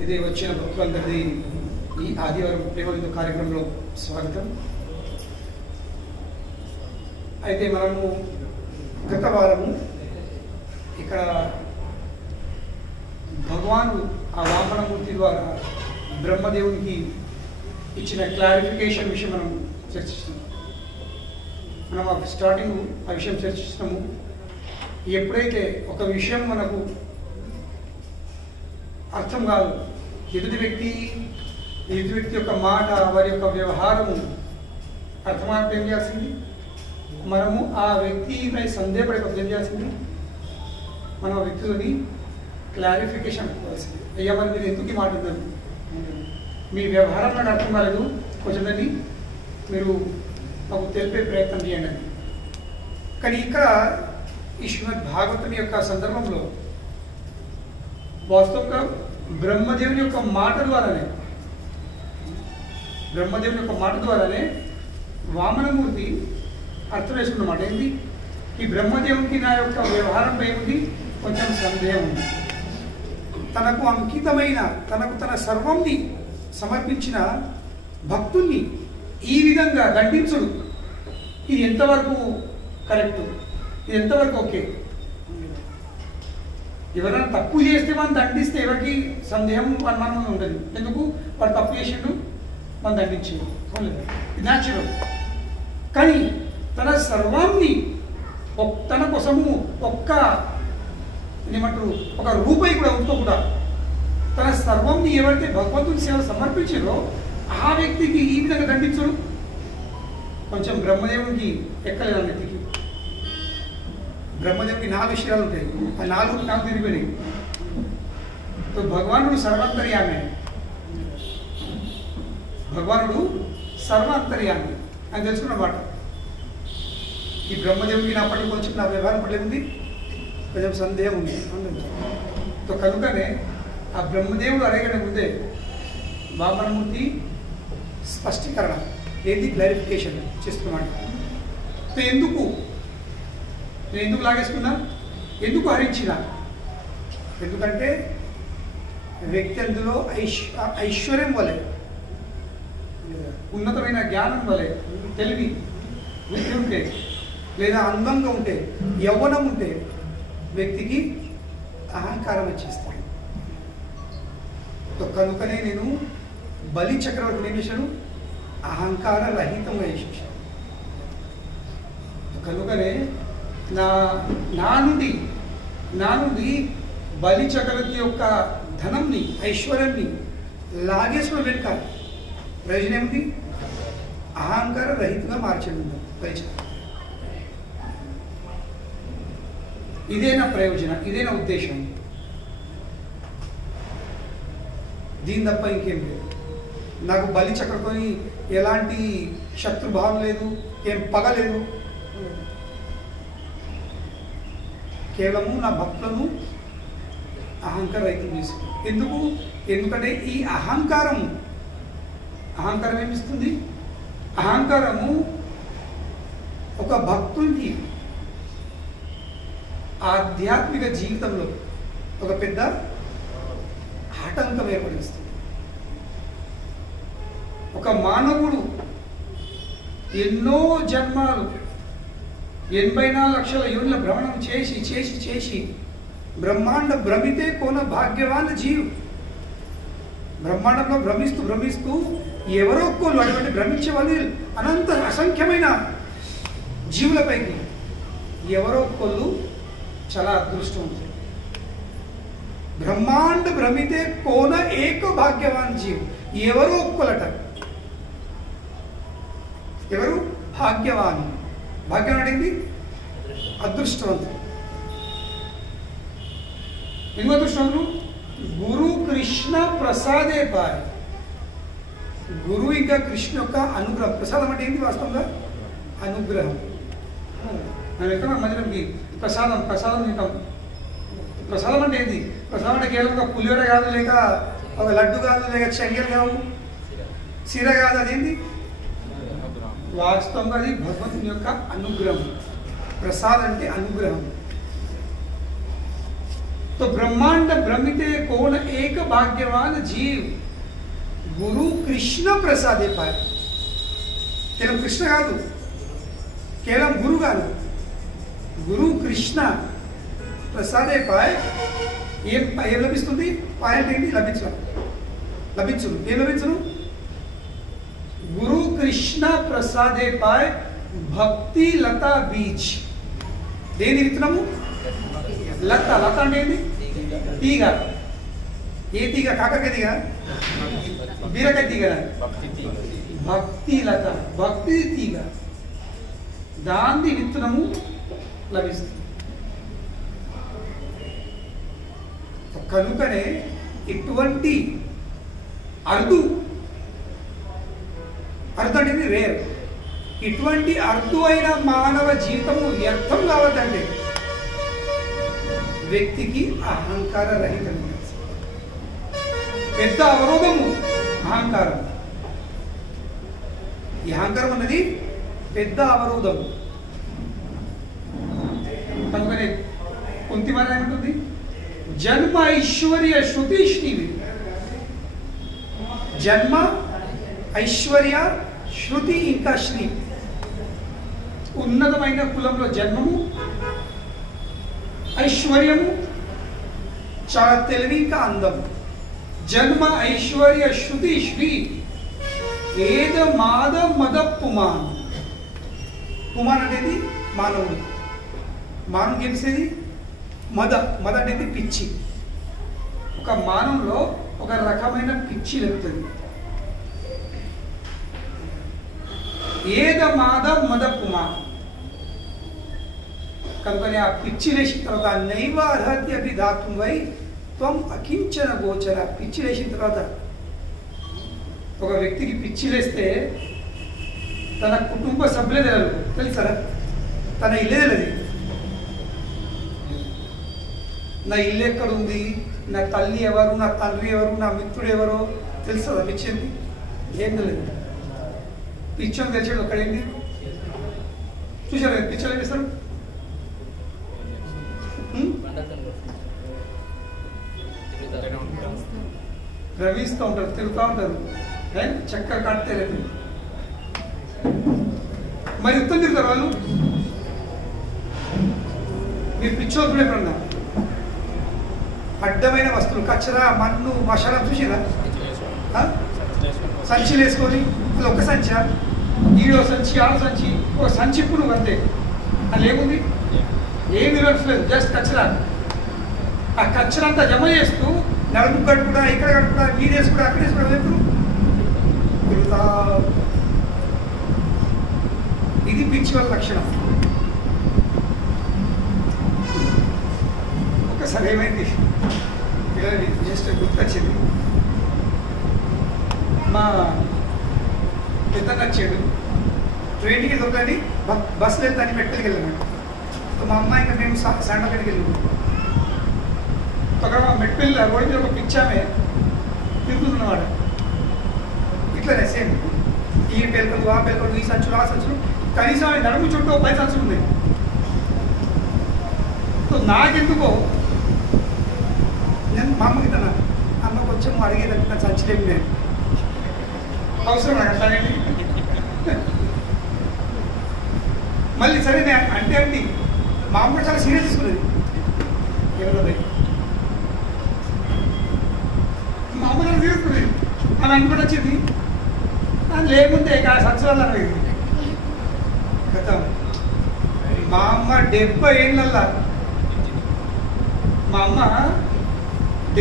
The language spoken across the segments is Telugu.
ఇది వచ్చిన భక్తులందరిది ఈ ఆదివారం ప్రేమవిందు కార్యక్రమంలో స్వాగతం. అయితే మనము గత వారము ఇక్కడ భగవాను ఆ వామనమూర్తి ద్వారా బ్రహ్మదేవునికి ఇచ్చిన క్లారిఫికేషన్ విషయం మనం చర్చిస్తున్నాం. మనం ఆ స్టార్టింగ్ ఆ విషయం చర్చిస్తున్నాము. ఎప్పుడైతే ఒక విషయం మనకు అర్థం కాదు, ఎదుటి వ్యక్తి యొక్క మాట, వారి యొక్క వ్యవహారము అర్థమాత్రం ఏం చేయాల్సింది, మనము ఆ వ్యక్తిపై సందేహపడే ఏం చేయాల్సింది, మనం ఆ వ్యక్తులని క్లారిఫికేషన్ అనుకోవాల్సింది. అయ్యా మరి మీరు ఎందుకు ఈ మాట ఉందండి, మీ వ్యవహారం నాకు అర్థం కాలేదు, కొంచెం దాన్ని మీరు మాకు తెలిపే ప్రయత్నం చేయండి అని. కానీ ఇక్కడ ఈ శ్రీమద్ భాగవతం యొక్క సందర్భంలో వాస్తవంగా బ్రహ్మదేవుని యొక్క మాట ద్వారానే వామనమూర్తి అర్థం వేసుకున్నమాట. ఏంటి, ఈ బ్రహ్మదేవునికి నా యొక్క వ్యవహారంపై ఏముంది, కొంచెం సందేహం ఉంది. తనకు అంకితమైన, తనకు తన సర్వంని సమర్పించిన భక్తుల్ని ఈ విధంగా దండించుడు, ఇది ఎంతవరకు కరెక్ట్, ఇది ఎంతవరకు ఓకే? ఎవరైనా తప్పు చేస్తే మనం దండిస్తే ఎవరికి సందేహం అనుమానం ఉండదు. ఎందుకు, వాడు తప్పు చేసిండు మనం దండించిండు, ఇది న్యాచురల్. కానీ తన సర్వాన్ని తన కోసము ఏమంటారు, ఒక రూపాయి కూడా ఉంచుకోకుండా తన సర్వంని ఎవరైతే భగవంతుని సేవ సమర్పించారో ఆ వ్యక్తికి ఈ విధంగా దండించడు, కొంచెం బ్రహ్మదేవునికి ఎక్కలేదు. ఆ వ్యక్తికి బ్రహ్మదేవునికి 4 విషయాలు ఉంటాయి, ఆ 4 తిరిగిపోయినాయి. భగవానుడు సర్వాంతర్యామి అని తెలుసుకున్నమాట. ఈ బ్రహ్మదేవునికి నా పట్ల కొంచెం, నా వ్యవహారం పట్ల ఉంది, కొంచెం సందేహం ఉంది. కనుకనే ఆ బ్రహ్మదేవుడు అడగడం ముందే వామనమూర్తి స్పష్టీకరణ, ఏది క్లారిఫికేషన్ చేస్తున్నమాట. నేను ఎందుకు లాగేసుకున్నా, ఎందుకు హరించిన? ఎందుకంటే వ్యక్తి అందులో ఐశ్వర్యం వలె, ఉన్నతమైన జ్ఞానం వలె, తెలివి బుద్ధి ఉంటే, లేదా అందంగా ఉంటే, యవ్వనం ఉంటే వ్యక్తికి అహంకారం వచ్చేస్తాడు. కనుకనే నేను బలి చక్రవర్తిని ఏం చేశాను, అహంకార రహితంగా చేసేసాను. కనుకనే నా నుండి బలి చక్రవర్తి యొక్క ధనంని, ఐశ్వర్యాన్ని లాగేసుకుని వెనుక ప్రయోజనం ఏమిటి, అహంకార రహితంగా మార్చండి బలి చక్రవర్తి. ఇదేనా ప్రయోజనం, ఇదేనా ఉద్దేశం? దీని తప్ప ఇంకేం లేదు. నాకు బలి చక్రవర్తిని ఎలాంటి శత్రుభావం లేదు, ఏం పగ లేదు. కేవలము నా భక్తులను అహంకార రహితం చేసుకుంది. ఎందుకంటే ఈ అహంకారం ఏమిస్తుంది, అహంకారము ఒక భక్తునికి ఆధ్యాత్మిక జీవితంలో ఒక పెద్ద ఆటంకం ఏర్పడిస్తుంది. ఒక మానవుడు ఎన్నో జన్మాలు 84 లక్షల యోనుల భ్రమణం చేసి బ్రహ్మాండ భ్రమితే కోన భాగ్యవాన్ జీవ్. బ్రహ్మాండంలో భ్రమిస్తూ ఎవరో ఒక్కళ్ళు అటువంటి భ్రమించే వాళ్ళు అనంత అసంఖ్యమైన జీవులపైకి ఎవరో ఒక్కళ్ళు చాలా అదృష్టవంతులు. బ్రహ్మాండ భ్రమితే కోన ఏక భాగ్యవాన్ జీవ్. ఎవరో ఒక్కలట, ఎవరు భాగ్యవాన్. భాగ్యం అడిగింది అదృష్టవంతులు. ఎందుకు అదృష్టవంతులు? గురు కృష్ణ ప్రసాదే పాయ్. గురువు ఇంకా కృష్ణ యొక్క అనుగ్రహం. ప్రసాదం అంటే ఏంటి వాస్తవంగా? అనుగ్రహం. మనం ఎక్కడ మధ్యలోకి ప్రసాదం తింటాం. ప్రసాదం అంటే ఏంటి? ప్రసాదం అంటే కేవలం ఒక పులిహోర కాదు, లేక ఒక లడ్డు కాదు, లేక చెంగలు కావు, సిర కాదు. అదేంటి? వాస్తవంగా అది భగవంతుని యొక్క అనుగ్రహం. ప్రసాదం అంటే అనుగ్రహం. तो ब्रह्मांड भ्रमिते कौन एक भाग्यवान जीव गुरु कृष्ण प्रसादे पाए केवल कृष्ण కాదు కేవలం గురు కాదు గురు కృష్ణ ప్రసాదే పాయ్ ఏం లభిస్తుంది పాయింట్ ఏంటి లభించును ఏం లభించును గురు కృష్ణ ప్రసాదే పాయ్ భక్తి లతా బీజ్ దేని విత్తనము లత అంటే ఏంటి తీగ ఏ తీగ కాకరకాయ తీగ బీరకాయ తీగ భక్తి లత భక్తి తీగ దాని విత్తనము లభిస్తుంది కనుకనే ఇటువంటి అరుదు అనేది రేర్ ఇటువంటి అరుదు అయిన మానవ జీవితము వ్యర్థం కావద్దండి వ్యక్తికి అహంకార రహితం పెద్ద అవరోధము అహంకారం ఈ అహంకారం అన్నది పెద్ద అవరోధము కనుకనే కుంతి మన ఏమంటుంది జన్మ ఐశ్వర్య శృతి శ్రీవి జన్మ ఐశ్వర్య శృతి ఇంకా శ్రీ ఉన్నతమైన కులంలో జన్మము ఐశ్వర్యము చాలా తెలివి ఇంకా అందం జన్మ ఐశ్వర్య శృతి శ్రీ వేద మాద మద పుమాన్ పుమాన్ అనేది మానవుడు మానవుడు గెలిచేది మద అనేది పిచ్చి ఒక మానవులో ఒక రకమైన పిచ్చి లభిస్తుంది ఏద మాద మద పుమాన్ కనుకనే ఆ పిచ్చి లేచిన తర్వాత నైవ అర్హతి అభిధాతుం వై త్వం అకించన గోచర పిచ్చి లేచిన తర్వాత ఒక వ్యక్తికి పిచ్చి లేస్తే తన కుటుంబ సభ్యులే తెలియదు తెలుసా తన ఇల్లే తెలియదు నా ఇల్లు ఎక్కడుంది నా తల్లి ఎవరు నా తండ్రి ఎవరు నా మిత్రుడు ఎవరో తెలుస్తుందా పిచ్చింది ఏం తెలియదు పిచ్చని తెలిసాడు ఒక్కడేంటి చూసారు పిచ్చలు ఏం చేస్తారు రవిస్తూ ఉంటారు తిరుగుతూ ఉంటారు చక్కర కడితే మరి ఉత్తరం తిరుగుతారు వాళ్ళు మీరు పిచ్చోతులు ఎప్పుడన్నా అడ్డమైన వస్తువులు కచ్చరా మన్ను మసాలా చూసిరా సంచి వేసుకొని అది ఒక సంచా ఈడో సంచి ఆడ సంచి ఒక సంచి ఇప్పుడు అంతే అది ఏముంది ఏమి లేదు జస్ట్ కచ్చరా ఆ కచ్చరా అంతా జమ చేస్తూ నడుము కట్టుకుడా ఇక్కడ కట్టుకుడా మీరు వేసుకుడా అక్కడ వేసుకుడా ఎప్పుడు తిరుగుతా ఇది పిచ్చి వాళ్ళ లక్షణం ఒకసారి ఏమైంది జస్ట్ గుర్తొచ్చింది మా పెద్దన్న వచ్చాడు ట్రైన్కి దొరకని బస్సులో వెళ్తాను మెట్టలకి వెళ్ళాను మా అమ్మ ఇంకా మేము సండపేటకి వెళ్ళాము అక్కడ మెట్పల్లి రోడ్డు మీద ఒక పిచ్చామే తిరుగుతున్నవాడు ఇట్లనే సేమ్ ఈ పేలుకలు ఆ పేలుకలు ఈ సంచులు ఆ సంచులు కనీసం ఆయన నడుము చుట్టూ 10 సంచులు ఉంది నాకెందుకో నేను మా అమ్మకి తన అమ్మ కొంచెం అడిగేదంటే నా సంచులేమి నేను అవసరం నాకు అట్లాగండి మళ్ళీ సరే అంటే అండి మా అమ్మ చాలా సీరియస్ తీసుకునేది ఎవరో మా అమ్మ చాలా సీరియస్ తీసుకునేది అని అనుకుంటూ వచ్చింది లేకుంటే ఇక సంవత్సరాలు అనేది గతం మా అమ్మ 70 ఏళ్ళల్లా మా అమ్మ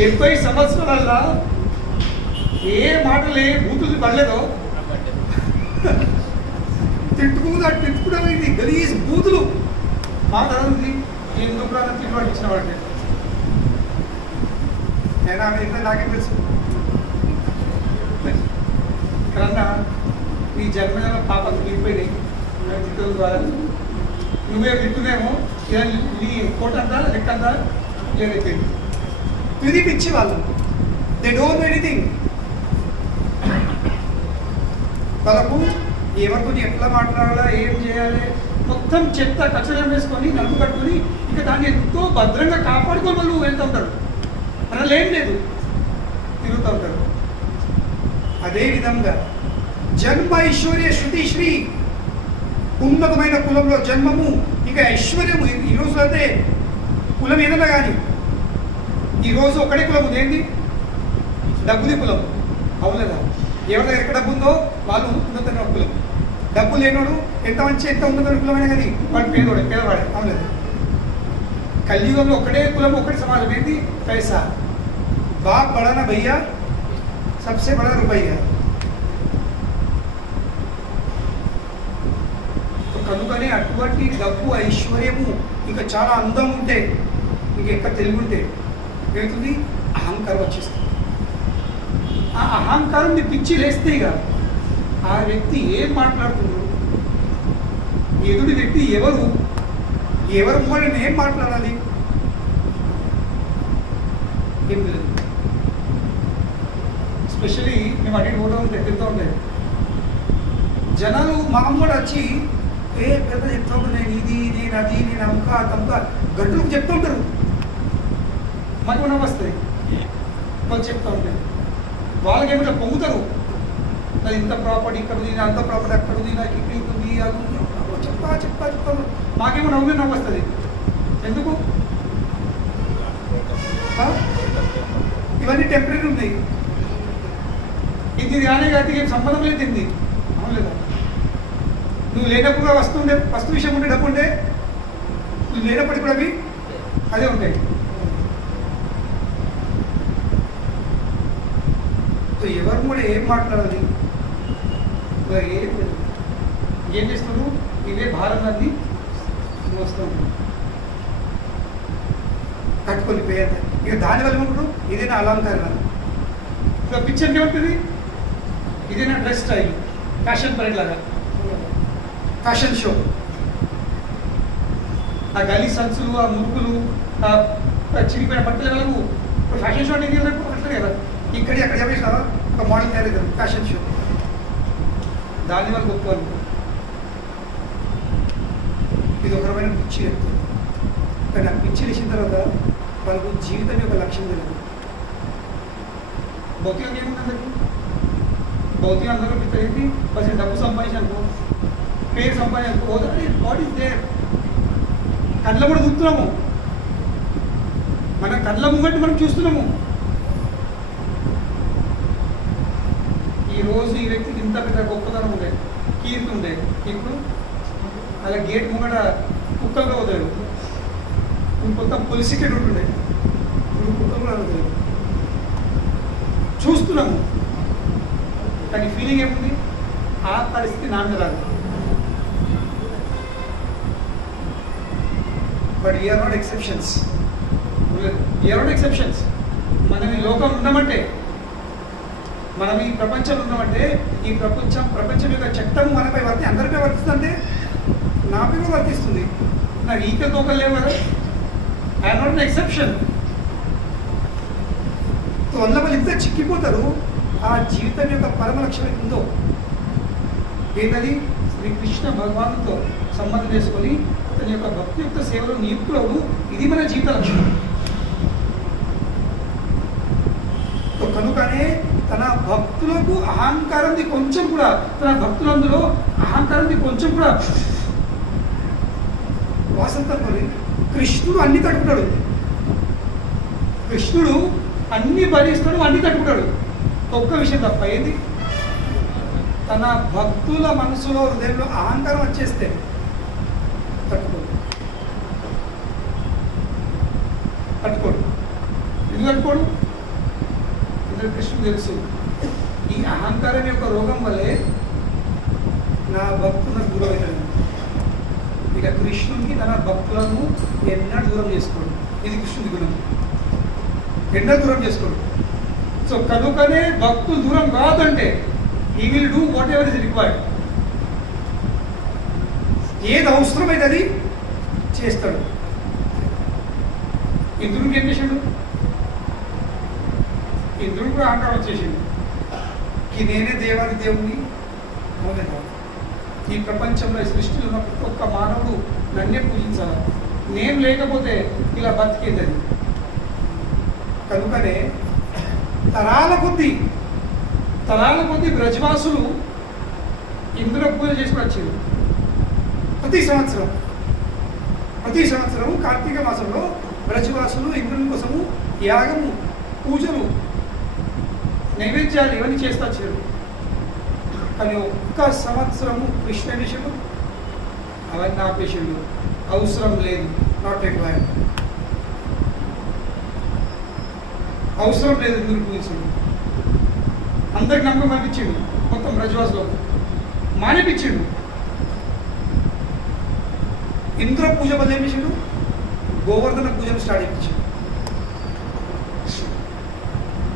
70 సంవత్సరాలల్లా ఏ మాటలు ఏ బూతులు పడలేదో తిట్టుకునేది గలీజ్ బూతులు మా తరగతి ఎందుకు తిట్టుబడి ఇచ్చిన వాడిని నేను ఆమె ఇంట్లో నాకేం తెలుసు కన్నా నీ జన్మజన్మ పాపకు తీరిపోయినాయి తిట్టుల ద్వారా నువ్వే తిట్టునేమో నీ కోట అంతా లెక్కంతా క్లియర్ అయిపోయింది ఇది పిచ్చి వాళ్ళు దే డోంట్ నో ఎనీథింగ్ వాళ్ళకు ఎవరితో ఎట్లా మాట్లాడాలా, ఏం చేయాలి, మొత్తం చెత్త కచరం వేసుకొని నలుపు కట్టుకొని ఇంకా దాన్ని ఎంతో భద్రంగా కాపాడుకొని వాళ్ళు వెళ్తూ ఉంటారు. మనల్ని ఏం లేదు, తిరుగుతూ ఉంటారు. అదేవిధంగా జన్మ ఐశ్వర్య శృతి శ్రీ, ఉన్నతమైన కులంలో జన్మము, ఇక ఐశ్వర్యము. ఈరోజు అయితే కులం ఏదన్నా కానీ ఈరోజు ఒకటే కులం ఉంది, ఏంటి? డబ్బుది కులం. అవునదా? ఎవరి దగ్గర ఎక్కడ డబ్బు ఉందో వాళ్ళు ఉన్నతమైన కులం. డబ్బు లేనోడు ఎంత మంచి ఎంత ఉన్నతమైన కులమైనా కానీ వాడు పేదవాడే. అవునదా? కలియుగంలో ఒకటే కులం, ఒకటి సమాజం, ఏంటి? పైసా. బాప్ బడానా భయ్యా, సబ్సే బడా రూపయ్యా. కనుకనే అటువంటి డబ్బు, ఐశ్వర్యము, ఇంకా చాలా అందం ఉంటే, ఇంకెక్కడ తెలివి ఉంటే ఏమవుతుంది? అహంకారం వచ్చేస్తుంది. ఆ అహంకారం పిచ్చి లేస్తే ఇక ఆ వ్యక్తి ఏం మాట్లాడుతున్నాడు, ఎదుటి వ్యక్తి ఎవరు వాళ్ళని ఏం మాట్లాడాలి, ఏం తెలియదు. ఎస్పెషలీ మేము అటు పోతూ ఉంటాయి, తిరుగుతూ ఉంటాయి. జనాలు మామూలు వచ్చి పెద్ద చెప్తూ ఉంటారు, నేను ఇది, నేను అది, నేను అమ్ముక తమ్ముక గంటలకు చెప్తూ ఉంటారు. మాకు నవ్వు వస్తుంది వాళ్ళు చెప్తూ ఉంటాయి. వాళ్ళకి ఏమిటో పొంగుతారు, అది ఇంత ప్రాపర్టీ ఇక్కడ ఉంది, అంత ప్రాపర్టీ అక్కడ ఉంది, నాకు ఇక్కడ ఉంది, అది ఉంది, చెప్తాను. మాకేమో నవ్వు వస్తుంది. ఎందుకు? ఇవన్నీ టెంపరీ ఉన్నాయి. ఇది కానీ అది ఏం సంబంధం లేదు. తింది అవును లేదా? నువ్వు లేనప్పుడు వస్తు విషయం ఉంటే డబ్బు ఉంటే, నువ్వు లేనప్పటికి కూడా అవి అదే ఉంటాయి. ఎవరు కూడా ఏం మాట్లాడాలి, ఏం చేస్తున్నారు? ఇవే భారతాన్ని మోస్తూ ఉంటారు, కట్టుకొని పేరు. ఇక దానివల్ల ఏమంటారు? ఇదేనా అలంకరణ. ఇక పిక్చర్కి ఏమంటుంది? ఇదేనా డ్రెస్ స్టైల్, ఫ్యాషన్ పరేడ్ లాగా, ఫ్యాషన్ షో. ఆ గలీ సంచులు, ఆ మురుకులు, ఆ చిరిగిపోయిన బట్టల వరకు ఇప్పుడు ఫ్యాషన్ షో అనేది అట్లా కదా. ఇక్కడ అక్కడ చెప్పేసినారా ఒక మోడల్ తయారు ఫ్యాషన్ షో, దానివల్ల గొప్ప అనుకో. ఇది ఒక రకమైన పిచ్చి చెప్తుంది. కానీ ఆ పిచ్చి వేసిన తర్వాత వాళ్ళకు జీవితం యొక్క లక్ష్యం తెలియదు. భౌతికంగా ఏముంది అందరికి? భౌతికంగా అందరూ ఏంటి? ఫస్ట్ డబ్బు సంపాదించానుకో, పేరు సంపాదించానుకో, వాట్ ఈస్ దేర్? కళ్ళ కూడా చూస్తున్నాము, మన కళ్ళ ముంగట్టు మనం చూస్తున్నాము. ఈరోజు ఈ వ్యక్తికి ఇంత పెద్ద గొప్పతనం ఉండే, కీర్తి ఉండే, ఇప్పుడు అలా గేట్ ముంగట కుక్కలుగా వదిలేదు. కొంత పోలీస్ టికెట్ ఉంటుండే, ఇప్పుడు కుక్కలు కూడా వదిలేదు. చూస్తున్నాము, కానీ ఫీలింగ్ ఏముంది? ఆ పరిస్థితి నా మీద రాదు. But we are not exceptions. We are not exceptions. మనం ఈ లోకం ఉన్నామంటే, మనం ఈ ప్రపంచంలో ఉన్నామంటే, ఈ ప్రపంచం యొక్క చట్టం మనపై అందరిపై వర్తిస్తుందంటే నాపై వర్తిస్తుంది. నాకు ఈక తోకలు లేవు కదా, ఐఎమ్ నాట్ అన్ ఎక్సెప్షన్. వల్ల వాళ్ళు ఇంత చిక్కిపోతారు. ఆ జీవితం యొక్క పరమ లక్ష్యం ఉందో ఏంటది? శ్రీకృష్ణ భగవానుతో సంబంధం చేసుకొని తన యొక్క భక్తియుక్త సేవలో నియుక్తులవుడు. ఇది మన జీవిత లక్ష్యం. కనుకనే తన భక్తులకు అహంకారంది కొంచెం కూడా, తన భక్తులందులో అహంకారంది కొంచెం కూడా వాసంతపడి కృష్ణుడు అన్ని తట్టుకుంటాడు. కృష్ణుడు అన్ని భరిస్తాడు, అన్ని తట్టుకుంటాడు. ఒక్క విషయం తప్ప, ఏది? తన భక్తుల మనసులో, హృదయంలో అహంకారం వచ్చేస్తే తట్టుకోడు. ఎందుకు తట్టుకోడు? కృష్ణుడు తెలుసు, ఈ అహంకారం యొక్క రోగం వల్లే నా భక్తులను దూరం అవుతాడు. ఇక కృష్ణుడికి తన భక్తులను ఎన్నడూ దూరం చేసుకోడు. ఇది కృష్ణుడి గుణం, ఎన్నడూ దూరం చేసుకోడు. సో కనుకనే భక్తులు దూరం కాదంటే he will do what ever is required. ఏది అవసరమైతే అది చేస్తాడు. ఇంద్రుడికి ఏం చేశాడు? ఇంద్రుడు కూడా అహంకారం వచ్చేసింది, నేనే దేవాది దేవుణ్ణి. ఈ ప్రపంచంలో ఈ సృష్టిలో ఉన్న ప్రతి ఒక్క మానవుడు నన్నే పూజించాలి, నేను లేకపోతే ఇలా బతికేదని. కనుకనే తరాల కొద్దీ బ్రజవాసులు ఇంద్ర పూజ చేసుకుని వచ్చారు. ప్రతి సంవత్సరం కార్తీక మాసంలో బ్రజవాసులు ఇంద్రుని కోసము యాగము, పూజలు, నైవేద్యాలు ఇవన్నీ చేస్తూ వచ్చారు. కానీ ఒక్క సంవత్సరము కృష్ణ విషయంలో అవన్నీ ఆపేసాడు. అవసరం లేదు, నాట్ రిక్వైర్డ్, అవసరం లేదు ఇంద్రుని పూజించాడు. అందరికి నమ్మకం అనిపించిండు, మొత్తం బ్రజవాసులో మానేపించిండు. ఇంద్ర పూజ బదులు ఏం చేసిండు, గోవర్ధన పూజను స్టార్ట్ చేయించాడు.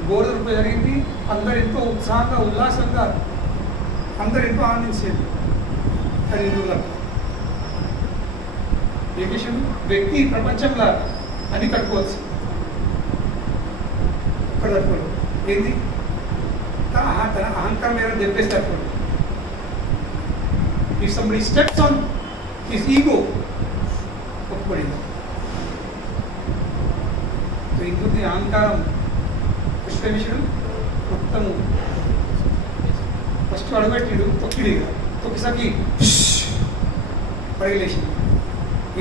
గోవర్ధన పూజ జరిగింది. అందరు ఎంతో ఉత్సాహంగా ఉల్లాసంగా అందరు ఎంతో ఆనందించేది. కానీ ఇంద్రులకు ఏ విషయం, వ్యక్తి ప్రపంచంలో అన్ని కట్టుకోవచ్చు, ఇక్కడ తట్టుకోడు. ఏంది తన అహంకారం ఏదైనా దెబ్బేసి తట్టుకోడు. If somebody steps on his ego, ఒప్పుకోలేదు. ఇంద్రుడి అహంకారం పుష్పమిషుడు మొత్తము ఫస్ట్ అడుగుపెట్టిడు, తొక్కిడు. ఇక తొక్కిసరికి పడగలేసింది.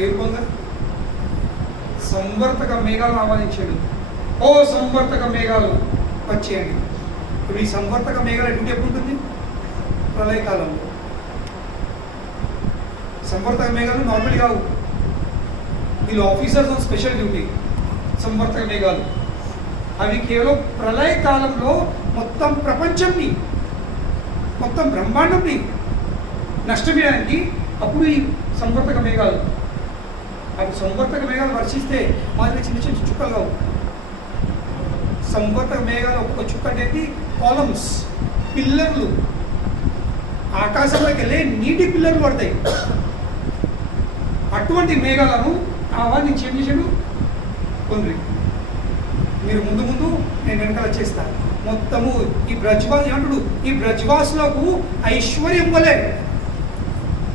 ఏరుకొంద సంవర్తక మేఘాలను ఆహ్వానించాడు. ఓ సంవర్తక మేఘాలు వచ్చేయండి. ఇప్పుడు ఈ సంవర్తక మేఘాల డ్యూటీ ఎప్పుడు ఉంటుంది, ప్రళయకాలంలో. సంవర్తక మేఘాలు నార్మల్ కావు, వీళ్ళు ఆఫీసర్స్ ఆన్ స్పెషల్ డ్యూటీ. సంవర్తక మేఘాలు అవి కేవలం ప్రళయ కాలంలో మొత్తం ప్రపంచంని, మొత్తం బ్రహ్మాండంని నష్టమేయడానికి అప్పుడు ఈ సంవర్తక మేఘాలు. అవి సంవర్తక మేఘాలు వర్షిస్తే మాదిరి చిన్న చిన్న చుక్కలు కావు. సంవర్తక మేఘాలు ఒక్కొక్క చుక్క అనేది కాలమ్స్, పిల్లర్లు, ఆకాశంలోకి వెళ్ళే నీటి పిల్లర్లు పడతాయి. అటువంటి మేఘాలను ఆహ్వానించి ఏం చేశాడు, కొందరి మీరు ముందు నేను వెనకాల చేస్తాను. మొత్తము ఈ బ్రజ్వాస్ ఏమంటాడు, ఈ బ్రజ్వాసులకు ఐశ్వర్యం వలె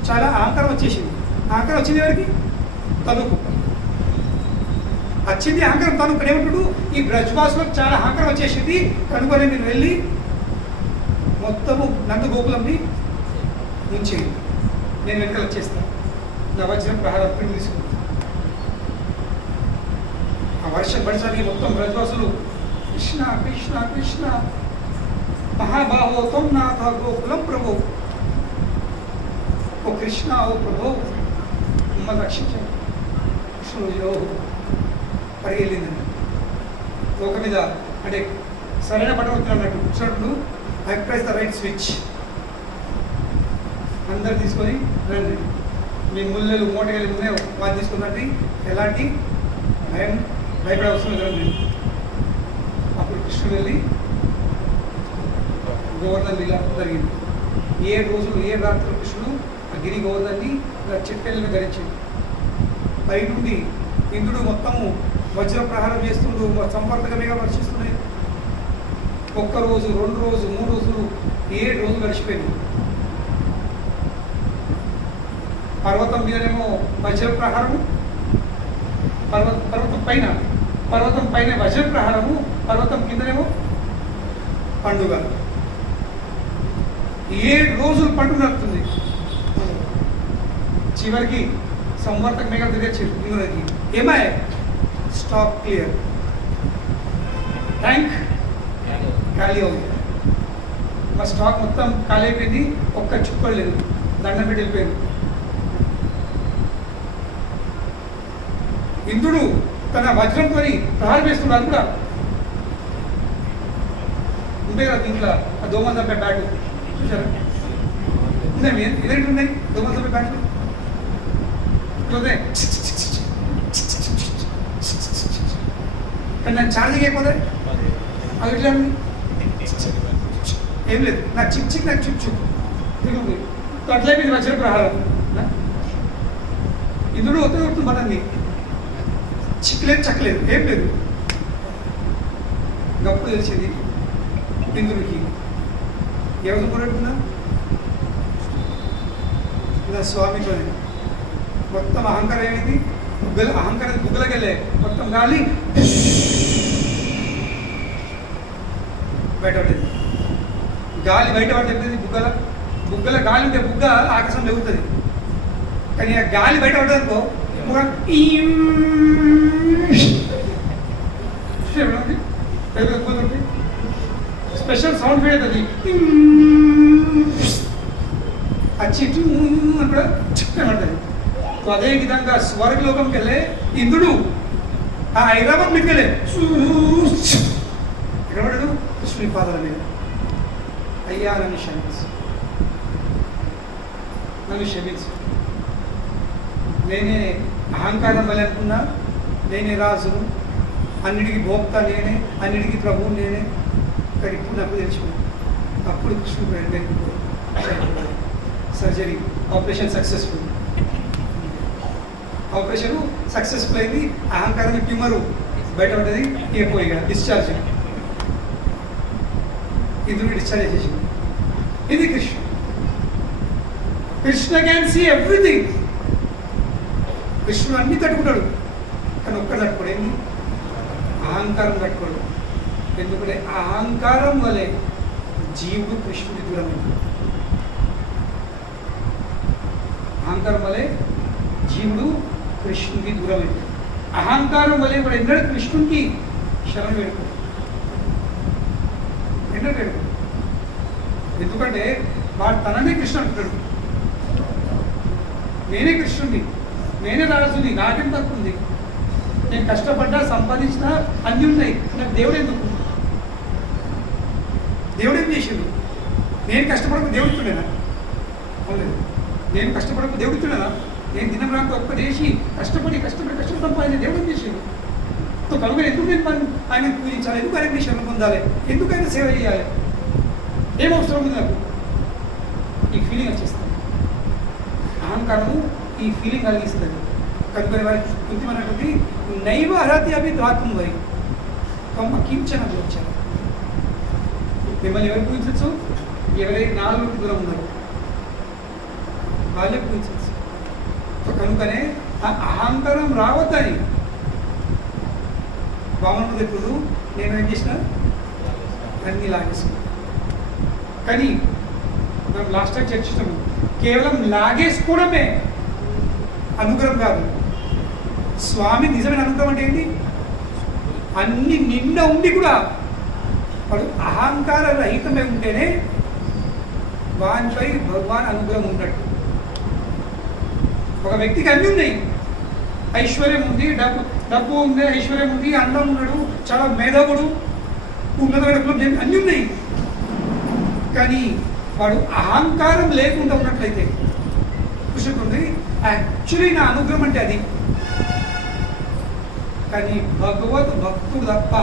చాలా అహంకారం వచ్చేసింది. అహంకారం వచ్చింది ఎవరికి, తనుకు వచ్చింది అహంకారం. తనుకు ఏమంటాడు, ఈ బ్రజ్వాసులకు చాలా అహంకారం వచ్చేసింది కనుకొని నేను వెళ్ళి మొత్తము నంద గోకులంని ముంచేది, నేను వెనకాల చేస్తాను. నా వజ్రం ప్రహారం పిడుగు తీసుకుంటాను. ఆ వర్షం పడిసరికి మొత్తం బ్రజవాసులు కృష్ణ కృష్ణ కృష్ణ మహాబాహో త్వం నాథ గోకులం ప్రభు, ఓ కృష్ణ, ఓ ప్రభు మమ్మల్ని రక్షించాడు. కృష్ణుడు పరిగెళ్ళిందండి ఒక మీద, అంటే సరైన పడవచ్చులు అన్నట్టు కూర్చున్నప్పుడు I press the right switch. అందరు తీసుకొని రండి, మీ ముళ్ళలు మూటగలి ఉన్నాయో వాళ్ళు తీసుకున్నట్టు ఎలాంటి భయపడే అవసరం లేదండి. అప్పుడు కృష్ణుడు వెళ్ళి గోవర్ధన్ లీల జరిగింది. 7 రోజులు 7 రాత్రులు కృష్ణుడు ఆ గిరి గోవర్ధన్ని చెట్టెలను ధరించింది. పై నుండి ఇంద్రుడు మొత్తము వజ్ర ప్రహారం చేస్తుండు, సంపర్కమేగా వర్షిస్తున్నాయి. 1 రోజు 2 రోజు 3 రోజులు 7 రోజులు గడిచిపోయింది. పర్వతం మీదనేమో వజ్ర ప్రహారము, పర్వతం పైన వజ్ర ప్రహారము, పర్వతం కిందనేమో పండుగ. 7 రోజులు పండుగ నడుతుంది. చివరికి సంవర్తక మేఘాలు తిరగచ్చారు ఇంద్రుడికి. ఏమాయ స్టాక్ క్లియర్, ట్యాంక్ ఖాళీ అవుతుంది. మా స్టాక్ మొత్తం ఖాళీ అయిపోయింది, ఒక్క చుక్కలు లేదు, దండం పెట్టి వెళ్ళిపోయింది. ఇంద్రుడు తన వజ్రంతో ప్రహారం వేస్తున్నారు కూడా. ఉంటే కదా దీంట్లో ఆ దోమలు చంపే బ్యాట్ చూసారా, ఉన్నాయి మీ ఇదేంటి ఉన్నాయి దోమలు చంపే బ్యాట్లు కానీ నాకు ఛార్జింగ్ అయిపోతే అది ఎట్లా ఏం లేదు, నాకు చిక్ నాకు చుచ్చు తిరుగుతుంది. అట్లయిపోయింది వజ్ర ప్రహారం. ఇంద్రుడు ఒత్తిడి కొడుతుంది మనల్ని, చిక్కలేదు చక్కలేదు ఏం లేదు. గప్పుడు తెలిసింది ఇంద్రుడికి ఎవరు కొరట్టున్నా స్వామితో మొత్తం అహంకారం ఏమైంది, అహంకారం బుగ్గలకి వెళ్ళే మొత్తం గాలి బయటపడ్డది. గాలి బయటపడ్డది బుగ్గల గాలి ఉంటే బుగ్గ ఆకాశం లేగుతుంది. కానీ ఆ గాలి బయటపడ్డదనుకో స్పెషల్ సౌండ్ ఫీడ్ అవుతుంది. వచ్చి కూడా చిక్కబడుతుంది. అదే విధంగా స్వర్గలోకంకి వెళ్ళే ఇంద్రుడు ఆ ఐరావత్ మీదకి వెళ్ళే ఎక్కడ పడ్డాడు, కృష్ణుని పాదాల మీద. అయ్యా నన్ను క్షమించు, నన్ను క్షమించు, నేనే అహంకారం వల్ల అనుకున్నా, నేనే రాజును, అన్నిటికీ భోక్త నేనే, అన్నిటికీ ప్రభువు నేనే. ఇక్కడ ఇప్పుడు నాకు తెలిసిపోయింది. అప్పుడు కృష్ణుడు surgery operation successful. Operation successful అయింది. అహంకారం ట్యూమరు బయట ఉంటుంది. పోయిగా డిశ్చార్జ్, ఇందులో డిశ్చార్జ్ చేసింది. ఇది కృష్ణ క్యాన్ సీ ఎవ్రీథింగ్. కృష్ణుడు అన్ని తట్టుకుంటాడు, కానీ ఒక్కడు తట్టుకోడు. ఏంటి? అహంకారం తట్టుకోడు. ఎందుకంటే అహంకారం వలె జీవుడు కృష్ణుడి దూరమైంది. అహంకారం వలె జీవుడు కృష్ణుడికి దూరమైంది. అహంకారం వలె వాడు ఎన్నడూ కృష్ణుడికి శరణు వేడుకోడు, ఎన్నడూ వేడుకోడు. ఎందుకంటే వాడు తననే కృష్ణుడు అంటున్నాడు. నేనే కృష్ణుడిని, నేనే రాజుని, నాకేం తక్కువ ఉంది, నేను కష్టపడ్డా సంపాదించినా అన్నీ ఉన్నాయి, నాకు దేవుడు ఎందుకు? దేవుడు ఏం చేసిండు? నేను కష్టపడకు దేవుడుతున్నానా? అవులేదు, నేను కష్టపడకు దేవుడుతున్నానా? నేను దినం రాక ఒక్క చేసి కష్టపడి సంపాదించిన దేవుడు ఏం చేసిండు? కనుక ఎందుకు నేను ఆయన పూజించాలి, ఎందుకు ఆయన శరణ పొందాలి, ఎందుకు ఆయన సేవ చేయాలి, ఏం అవసరం ఉంది నాకు? ఈ ఫీలింగ్ వచ్చేస్తుంది. అహంకారము ఈ ఫీలింగ్ కలిగిస్తుంది. కనుక వారి కృత్యమైనటువంటి నైవ అర్హతి అవి ద్వాత్వం వరి కమ్మ కించన వచ్చారు. మిమ్మల్ని ఎవరు పూజించచ్చు? ఎవరైతే 4 దూరం ఉన్నారు వాళ్ళే పూజించచ్చు. కనుకనే ఆ అహంకారం రావద్దని వామనుడు ఎప్పుడు నేనేం చేసిన అన్నీ లాగేసుకున్నాను. కానీ మనం లాస్ట్ టైం చర్చించాము, కేవలం లాగేసుకోవడమే అనుగ్రహం కాదు. స్వామి నిజమైన అనుగ్రహం అంటే ఏంటి? అన్ని నిండా ఉండి కూడా వాడు అహంకార రహితమై ఉంటేనే వానిపై భగవాన్ అనుగ్రహం ఉన్నట్టు. ఒక వ్యక్తికి అన్నీ ఉన్నాయి, ఐశ్వర్యం ఉంది, డబ్బు ఉంది, ఐశ్వర్యం ఉంది, అందం ఉన్నాడు, చాలా మేధావుడు, ఉన్నతమైన కులం, అన్నీ ఉన్నాయి. కానీ వాడు అహంకారం లేకుండా ఉన్నట్లయితే కృష్ణుడు యాక్చువల్లీ నా అనుగ్రహం అంటే అది. కానీ భగవద్భక్తుడు తప్ప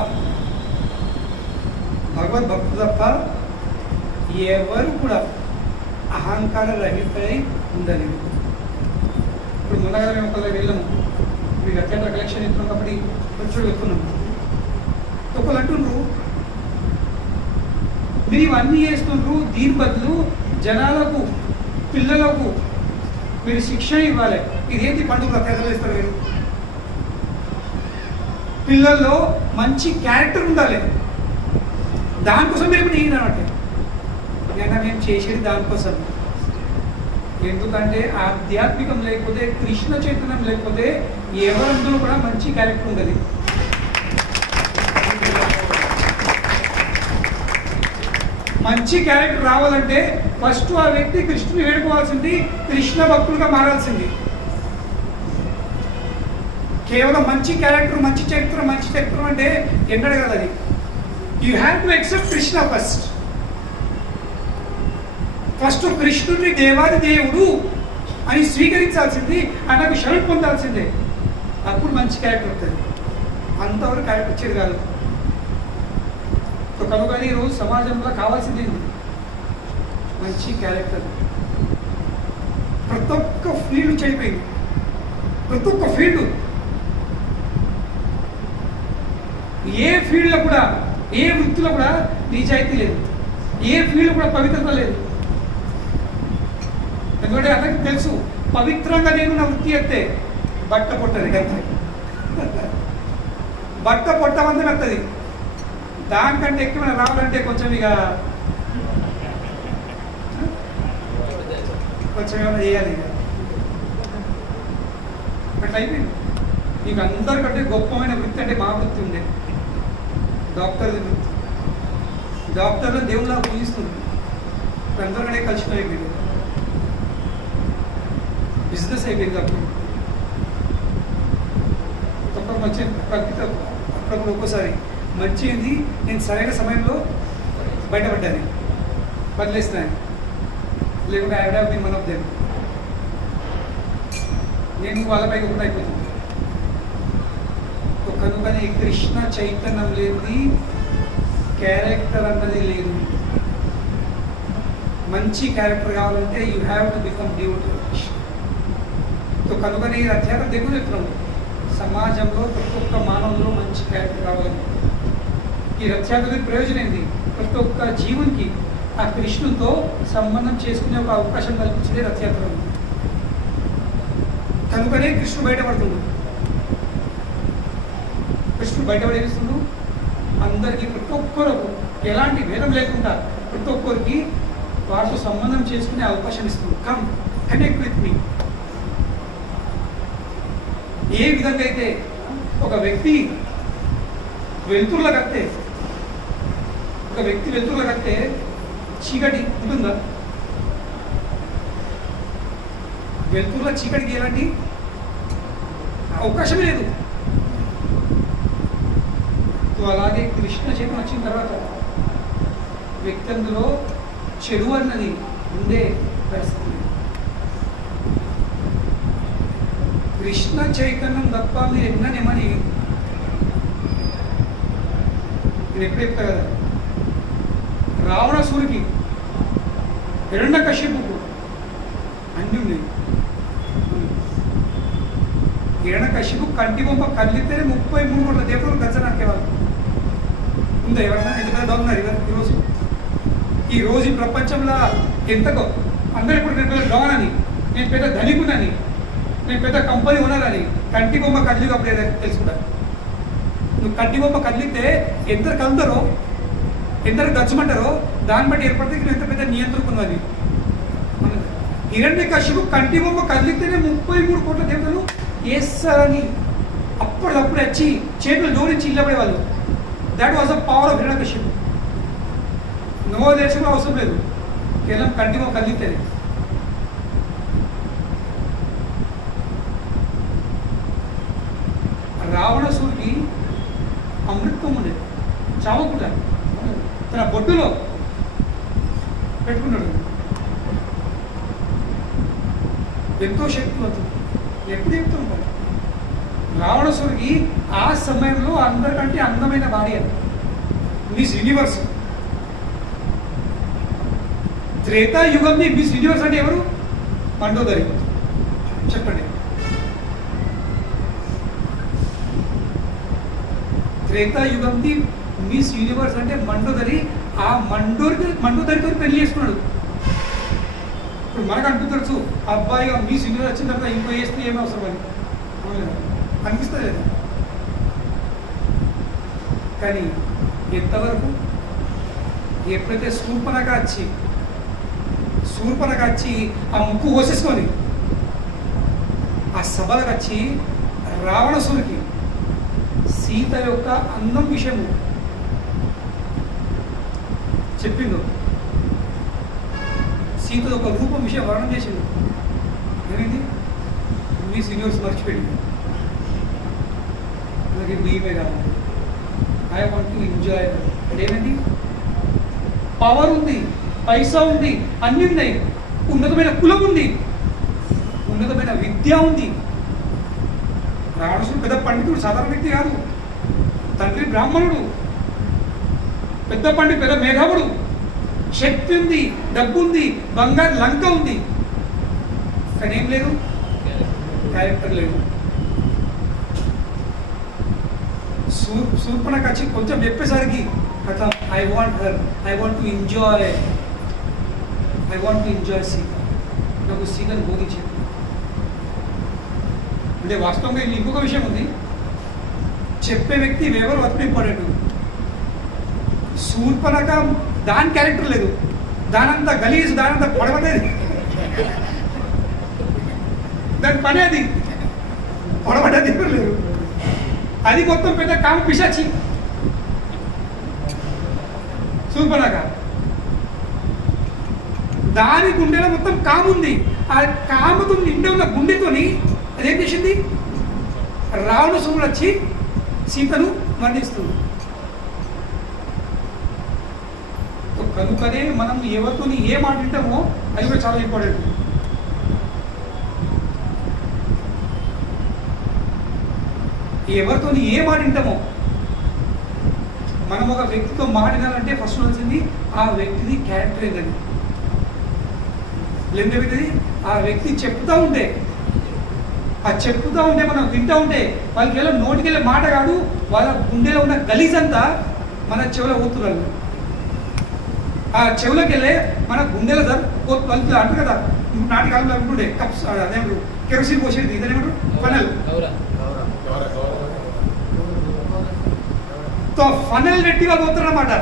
ఎవరు కూడా అహంకార రహితై ఉండలేదు. ఇప్పుడు ముందుగా మేము ఒకళ్ళ వెళ్ళాము, మీకు అత్యంత కలెక్షన్ ఇస్తున్నాం కాబట్టి వచ్చి వెళ్తున్నాము. ఒకళ్ళు అంటుండ్రు మీరు ఇవన్నీ చేస్తుండ్రు, దీని బదులు జనాలకు పిల్లలకు మీరు శిక్షణ ఇవ్వాలి. ఇదేంటి పండుగ తెగలేస్తారు మీరు? పిల్లల్లో మంచి క్యారెక్టర్ ఉండాలి, దానికోసం మీరు ఇప్పుడు ఈయనంటే నేను మేము చేసేది దానికోసం. ఎందుకంటే ఆధ్యాత్మికం లేకపోతే, కృష్ణ చైతన్యం లేకపోతే ఎవరందరూ కూడా మంచి క్యారెక్టర్ ఉండదు. మంచి క్యారెక్టర్ రావాలంటే ఫస్ట్ ఆ వ్యక్తి కృష్ణుని వేడుకోవాల్సింది, కృష్ణ భక్తులుగా మారాల్సింది. కేవలం మంచి క్యారెక్టర్, మంచి చరిత్ర అంటే ఎన్నడూ కదా అది. You have to accept Krishna first కృష్ణుడిని దేవాది దేవుడు అని స్వీకరించాల్సింది, ఆయనకు శరణు పొందాల్సిందే. అప్పుడు మంచి క్యారెక్టర్ వస్తుంది, అంతవరకు క్యారెక్టర్ వచ్చేది కాదు. కనుక ఈరోజు సమాజంలో కావాల్సింది మంచి క్యారెక్టర్. ప్రతి ఒక్క ఫీల్డ్ చెడిపోయింది, ప్రతి ఒక్క ఫీల్డ్. ఏ ఫీల్డ్లో కూడా, ఏ వృత్తిలో కూడా నిజాయితీ లేదు, ఏ ఫీల్డ్ కూడా పవిత్రత లేదు. ఎందుకంటే అతనికి తెలుసు పవిత్రంగా నేను నా వృత్తి ఎత్తే బట్ట పొట్టది అంతే. బట్ట పొట్టమంతా మెత్తది, దానికంటే ఎక్కువ మనం రావాలంటే కొంచెం ఇక కొంచెం ఏమైనా చేయాలి. ఇక అట్లా అయిపోయింది. నీకు అందరికంటే గొప్పమైన వృత్తి అంటే మా వృత్తి ఉండే డాక్టర్ది వృత్తి. డాక్టర్లు దేవుళ్ళ పూజిస్తుంది, అందరికంటే కలిసిపోయి అయిపోయింది, బిజినెస్ అయిపోయింది. అప్పుడు తప్ప మంచి ప్రకృతి అప్పుడప్పుడు ఒక్కోసారి మంచి ఏంది, నేను సరైన సమయంలో బయటపడ్డాను, బదిలేస్తాను, లేకుంటే I would have been one of them. నేను వాళ్ళపై కూడా అయిపోతుంది. కనుకనే కృష్ణ చైతన్యం లేనిది క్యారెక్టర్ అన్నది లేదు. మంచి క్యారెక్టర్ కావాలంటే you have to become devotee of Krishna. కనుకనే ఈ అధ్యాత్మ దగ్గర చెప్తున్నాము, సమాజంలో ప్రతి ఒక్క మానవులో మంచి క్యారెక్టర్ కావాలి. ఈ రథయాత్ర ప్రయోజనం ఏంటి? ప్రతి ఒక్క జీవునికి ఆ కృష్ణుతో సంబంధం చేసుకునే ఒక అవకాశం కల్పించేదే రథయాత్ర. కనుకనే కృష్ణుడు బయటపడుతుంది. కృష్ణుడు బయటపడేస్తున్నాడు అందరికీ, ప్రతి ఒక్కరికి ఎలాంటి భేదం లేకుండా ప్రతి ఒక్కరికి వారితో సంబంధం చేసుకునే అవకాశం ఇస్తుంది. Come connect with me. ఏ విధంగా అయితే ఒక వ్యక్తి వెలుతురులో కడితే చీకటి ఉంటుందా? వెలుతురులో చీకటికి ఎలాంటి అవకాశం లేదు. అలాగే కృష్ణ చైతన్యం వచ్చిన తర్వాత వ్యక్తి అందులో చెడు అన్నది ఉండే పరిస్థితి. కృష్ణ చైతన్యం తప్ప మీరు ఎన్ననేమని నేను ఎప్పుడు చెప్తా కదా, రావణాసురుడికి, హిరణ్యకశిపుకు అన్నీ ఉన్నాయి. హిరణ్యకశిపు కంటి బొమ్మ కదిలితేనే 33 కోట్ల దేవతలు గచ్చనాకే వాళ్ళు ఉందా? ఎవరన్నా ఎందుకంటే బాగున్నారు ఈరోజు ఈ ప్రపంచంలో ఎంతకో అందరూ ఇప్పుడు నేను పెద్ద డోనని, నేను పెద్ద ధనికునని, నేను పెద్ద కంపెనీ ఉన్నానని కంటి బొమ్మ కదిలి అప్పుడు తెలుసుకుంటా. నువ్వు కంటి బొమ్మ కదిలితే ఎందరు కలుతారో, ఎందరు గచ్చమంటారో దాన్ని బట్టి ఏర్పడితే నువ్వు ఎంత పెద్ద నియంత్రుకున్నది. హిరణ్యకశిపు కంటి బొమ్మ కదిలితేనే 33 కోట్ల దేవతలు వేస్తారని అప్పుడప్పుడు వచ్చి చేతులు జోడించి ఇల్లబడేవాళ్ళు. That was the power of Hiranyakashipu. No దేశంలో అవసరం లేదు, కేవలం కంటి బొమ్మ కదిలితేనే. రావణాసురుడికి అమృతం ఉండేది, చావకుండా తన బొడ్డులో పెట్టుకున్నాడు. ఎంతో శక్తివంతుడు. ఎప్పుడు చెప్తూ ఉంటాడు, రావణాసురుడికి ఆ సమయంలో అందరికంటే అందమైన భార్య మిస్ యూనివర్స్. త్రేతాయుగంని మిస్ యూనివర్స్ అంటే ఎవరు? మండోదరి. చెప్పండి, త్రేతాయుగంది మిస్ యూనివర్స్ అంటే మండోదరి. ఆ మండోదరితో పెళ్లి చేసుకున్నాడు. ఇప్పుడు మనకు అనిపిస్తచ్చు అబ్బాయి మిస్ యూనివర్స్ వచ్చిన తర్వాత ఇంకో వేస్తే ఏమి అవసరం అని అనిపిస్తుంది లేదా? కానీ ఎంతవరకు ఎప్పుడైతే శూర్పణఖ వచ్చి ఆ ముక్కు కోసేసుకొని ఆ సభలకు వచ్చి రావణాసురుడికి సీత యొక్క అందం విషయము చెప్పిందో, సీత యొక్క రూపం విషయం వర్ణం చేసింది. ఏమైంది? మీ సీనియర్స్ మర్చిపోయింది. అలాగే మీమే కాదు, ఐ వాంట్ టు ఎంజాయ్. అంటే ఏమైంది? పవర్ ఉంది, పైసా ఉంది, అన్నీ ఉన్నాయి, ఉన్నతమైన కులం ఉంది, ఉన్నతమైన విద్య ఉంది. రావణాసురుడు పెద్ద పండితుడు, సాధారణ వ్యక్తి కాదు. తండ్రి బ్రాహ్మణుడు, పెద్ద పండితుడు, పెద్ద మేధావుడు, శక్తి ఉంది, డబ్బు ఉంది, బంగారు లంక ఉంది. కానీ ఏం లేదు, క్యారెక్టర్ లేదు. శూర్పణఖ వచ్చి కొంచెం చెప్పేసరికి కథ, I want her, I want to enjoy Sita. నాకు సీతను బోధించాడు. అంటే వాస్తవంగా ఇది ఇంకొక విషయం ఉంది. చెప్పే వ్యక్తి ఎవరు వర్క్ ఇంపార్టెంట్. శూర్పణఖ దాని క్యారెక్టర్ లేదు, దానంతా గలీజ్, దానంతా పొడవలేదు, దాని పని అది పొడవడది ఎవరు లేదు. అది మొత్తం పెద్ద కామ పిశాచి శూర్పణఖ. దాని గుండెలో మొత్తం కాముంది. ఆ కామతో నిండి ఉన్న గుండెతోని అదేం చేసింది, రావణాసురుడు వచ్చి సీతను మరణిస్తుంది. కనుకనే మనం ఎవరితో ఏ మాట వింటామో అది కూడా చాలా ఇంపార్టెంట్. ఎవరితో ఏ మాట వింటామో, మనం ఒక వ్యక్తితో మాట్లాడాలంటే ఫస్ట్ వచ్చింది ఆ వ్యక్తిది క్యారెక్టర్ ఏంటండి. లేకపోతే ఆ వ్యక్తి చెప్తూ ఉంటే, ఆ చెప్తూ ఉంటే మనం వింటూ ఉంటే వాళ్ళకి వెళ్ళి నోటికి వెళ్ళే మాట కాదు, వాళ్ళ గుండెలో ఉన్న గలీజ్ అంతా మన చెవులో ఊతున్నారు. ఆ చెవులోకి వెళ్ళే మన గుండెల వాళ్ళు అంటారు కదా, నాటి కాలంలో అనుకుంటే కప్స్ అదేమంటారు, కెరోసిన్ పోసేది, ఇదేమంటారు ఫనల్. ఫనల్ రెట్టి వాళ్ళు పోతారు అన్నమాట.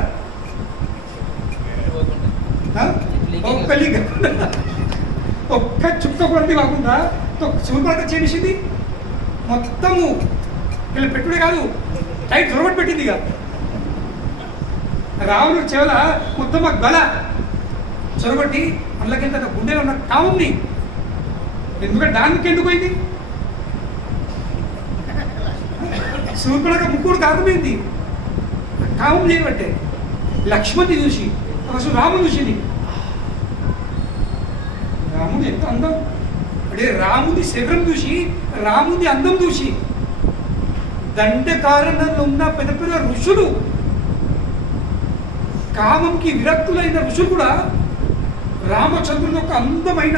ఒక్క చుక్క కొద్ది కాకుండా శూర్పణఖ చేసింది మొత్తము ఇలా పెట్టుడే కాదు, టైట్ దొరబడి పెట్టింది. ఇక రావణుడు చెవల మొత్తం ఆ గల చొరగొట్టి అందులోకి తన గుండెలో ఉన్న కామంని, ఎందుకంటే దానికి ఎందుకు అయింది, శూర్పణఖ ముక్కుడు కారణమైంది కామం చేయబట్టే. లక్ష్మణ్ని చూసి అసలు రాముడు చూసింది, రాముడు ఎంత అందం అంటే, రాముడి శరీరం చూసి, రాముడి అందం చూసి, దండకారణంలో ఉన్న పెద్ద పెద్ద ఋషులు, కామంకి విరక్తులైన ఋషులు కూడా రామచంద్రుని యొక్క అందమైన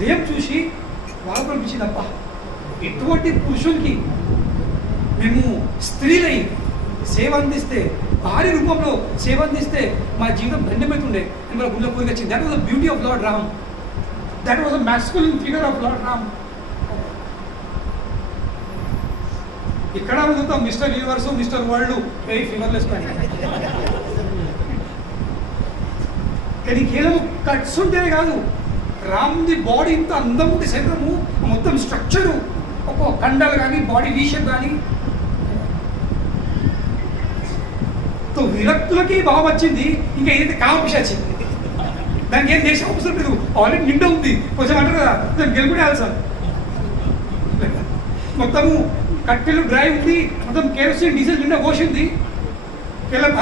దేహం చూసి వాళ్ళకు అనిపించింది, అబ్బా ఎటువంటి పురుషులకి మేము స్త్రీలై సేవ అందిస్తే, భారీ రూపంలో సేవ అందిస్తే మా జీవితం ధన్యమవుతుండే అని వాళ్ళ గుండె కోరిక వచ్చింది. That was the beauty of lord Ram. That was a masculine figure of Lord Ram. ఇక్కడ చూద్దాం mister universe, mister world, very figureless man. కానీ కేవలం కట్స్ ఉంటేనే కాదు, రామ్ది బాడీ ఇంత అందం ఉంటే శరీరము మొత్తం స్ట్రక్చరు, ఒక కండలు కానీ బాడీ వీషప్ కానీ, విరక్తులకి భావం వచ్చింది. ఇంకా ఏదైతే కామపిశాచి, దానికి ఏం దేశం అవసరం లేదు, ఆల్రెడీ నిండా ఉంది. కొంచెం అంటారు కదా, దాన్ని గెలుపుడే సార్. మొత్తము కట్టెలు డ్రై ఉంది, మొత్తం కెరోసిన్ డీజిల్ నిండా పోసింది, కేవలం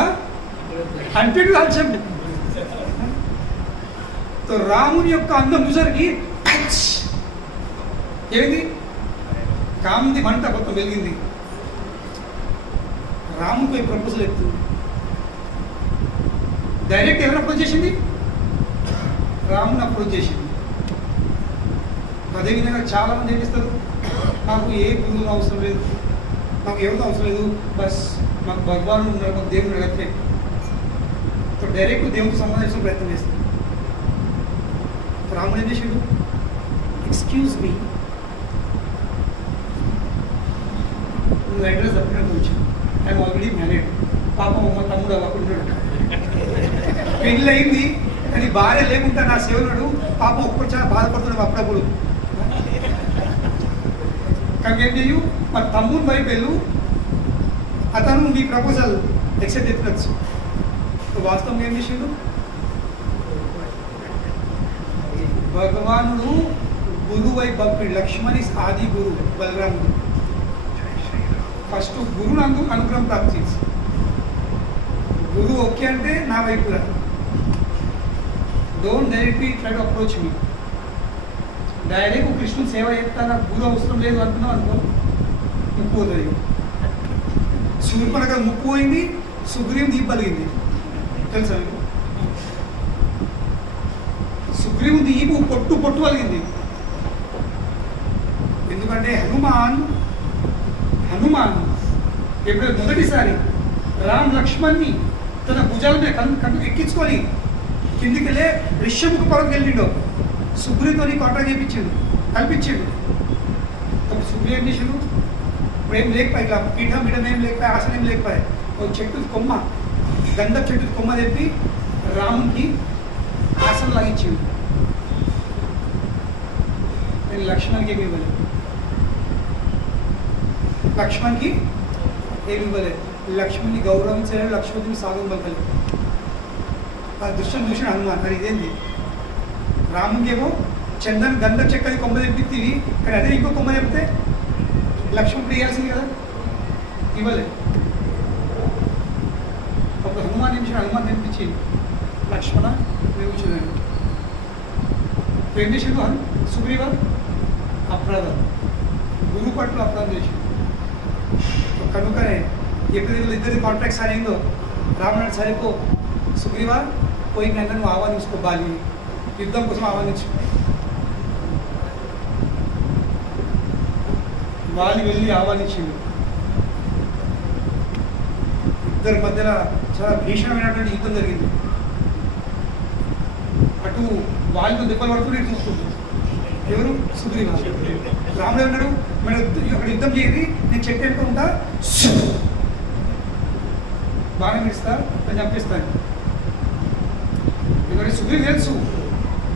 హండ్రెడ్ కాల్చం. రాముని యొక్క అందం చూసరికి ఏమిటి, కాముంది మంట మొత్తం వెలిగింది. రాముకు ప్రపోజల్ ఎత్తు డైరెక్ట్ ఎవరు అప్రోచ్ చేసింది, రాముని అప్రోచ్ చేసింది. అదేవిధంగా చాలామంది ఏం చేస్తారు, నాకు ఏ గురువులు అవసరం లేదు, నాకు ఎవరితో అవసరం లేదు, బస్ మాకు భగవాన్ ఉన్నాడు, మాకు దేవుడు అడిగితే డైరెక్ట్ దేవుడికి సంబంధించిన ప్రయత్నం చేస్తారు. రాముడు ఏం చేసిండు, ఎక్స్క్యూజ్ మీ, నువ్వు అడ్రస్ తప్పినట్టు వచ్చాను, ఐఎమ్ ఆల్రెడీ మ్యారీడ్. పాపం మా తమ్ముడు అవ్వకుంటున్నాడు, పెళ్ళి అయింది కానీ భార్య లేకుండా నా సేవనుడు పాపం ఒక్కడు చాలా బాధపడుతున్నాడు అప్పుడప్పుడు. కానీ ఏం చెయ్యు, మా తమ్ముడు వైపు వెళ్ళు, అతను మీ ప్రపోజల్ యాక్సెప్ట్ చేస్తున్నచ్చు. వాస్తవం ఏం చేసిండు, భగవానుడు గురువు వైపు పంపిడు. లక్ష్మణి ఆది గురువు బలరాముడు. ఫస్ట్ గురువు నందు అనుగ్రహం ప్రాప్తి, గురువు ఓకే అంటే నా వైపు రా, don't directly try to approach me. Direct కృష్ణుని సేవ చేస్తా, నాకు గురువు అవసరం లేదు అనుకున్నాం అనుకో, ముక్కు పోతుంది. శూర్పణఖ ముక్కు పోయింది, సుగ్రీవం దీప్ పలిగింది, తెలుసా మీకు? సుగ్రీవం దీపు పొట్టు పొట్టు పలిగింది. ఎందుకంటే హనుమాన్ ఎప్పుడు మొదటిసారి రామ్ లక్ష్మణ్ని తన భుజాల మీద కన్ను ఎక్కించుకొని కిందికి వెళ్ళే ఋష్యముఖ పర్వతం వెళ్ళిండో, సుగ్రీవుతో కాంట్రాక్ట్ చేయించిండు, కల్పించిండు. అప్పుడు సుగ్రీవు ఏం చేసిండు? ఇప్పుడు ఏం లేకపోయి, ఇట్లా పీఠం ఏం లేకపోయి, ఆసనం ఏం లేకపోయి, ఒక చెట్టు కొమ్మ, గంధం చెట్టు కొమ్మ తెప్పి రామునికి ఆసనం లాగించిండు. నేను లక్ష్మణ్కి ఏమి ఇవ్వలేదు, లక్ష్మణ్కి ఏమి ఇవ్వలేదు, లక్ష్మణ్ని గౌరవించలేదు, లక్ష్మణుని సాగం పలకలేదు. ఆ దృశ్యం చూసిన హనుమాన్, మరి ఇదేంటి? రాముకేమో చందన్ గంధం చెక్కది కొమ్మ తెప్పితివి, కానీ అదే ఇంకో కొమ్మ చెప్తే లక్ష్మణుడు ఇవ్వాల్సింది కదా, ఇవ్వలేదు. ఒక హనుమాన్ నిమిషం హనుమాన్ తెప్పించి లక్ష్మణ మేము చూడండి ఏం చేసిండు? సుగ్రీవ అపరాధం, గురువు పట్ల అపరాధం చేసిండు. కనుకనే ఎప్పుడు ఇద్దరి కాంట్రాక్ట్ సరి అయిందో రావణుడు సరిపో సుగ్రీవ పోయి నన్ను నువ్వు ఆహ్వానించుకో, బాలి యుద్ధం కోసం ఆహ్వానించు. వాలి వెళ్ళి ఆహ్వానించిండు. ఇద్దరి మధ్యలో చాలా భీషణమైనటువంటి యుద్ధం జరిగింది. అటు వాళ్ళతో దెబ్బలు పడుతుంటే ఇటు చూస్తుంటారు. ఎవరు? సుగ్రీవ. రాముడు ఏమన్నాడు? మనం అక్కడ యుద్ధం చేయది, నేను చెట్టు వెనుకుంటా బాగా మిడుస్తా, నేను చంపిస్తాను. ఎందుకంటే సుగ్రీవ్ తెలుసు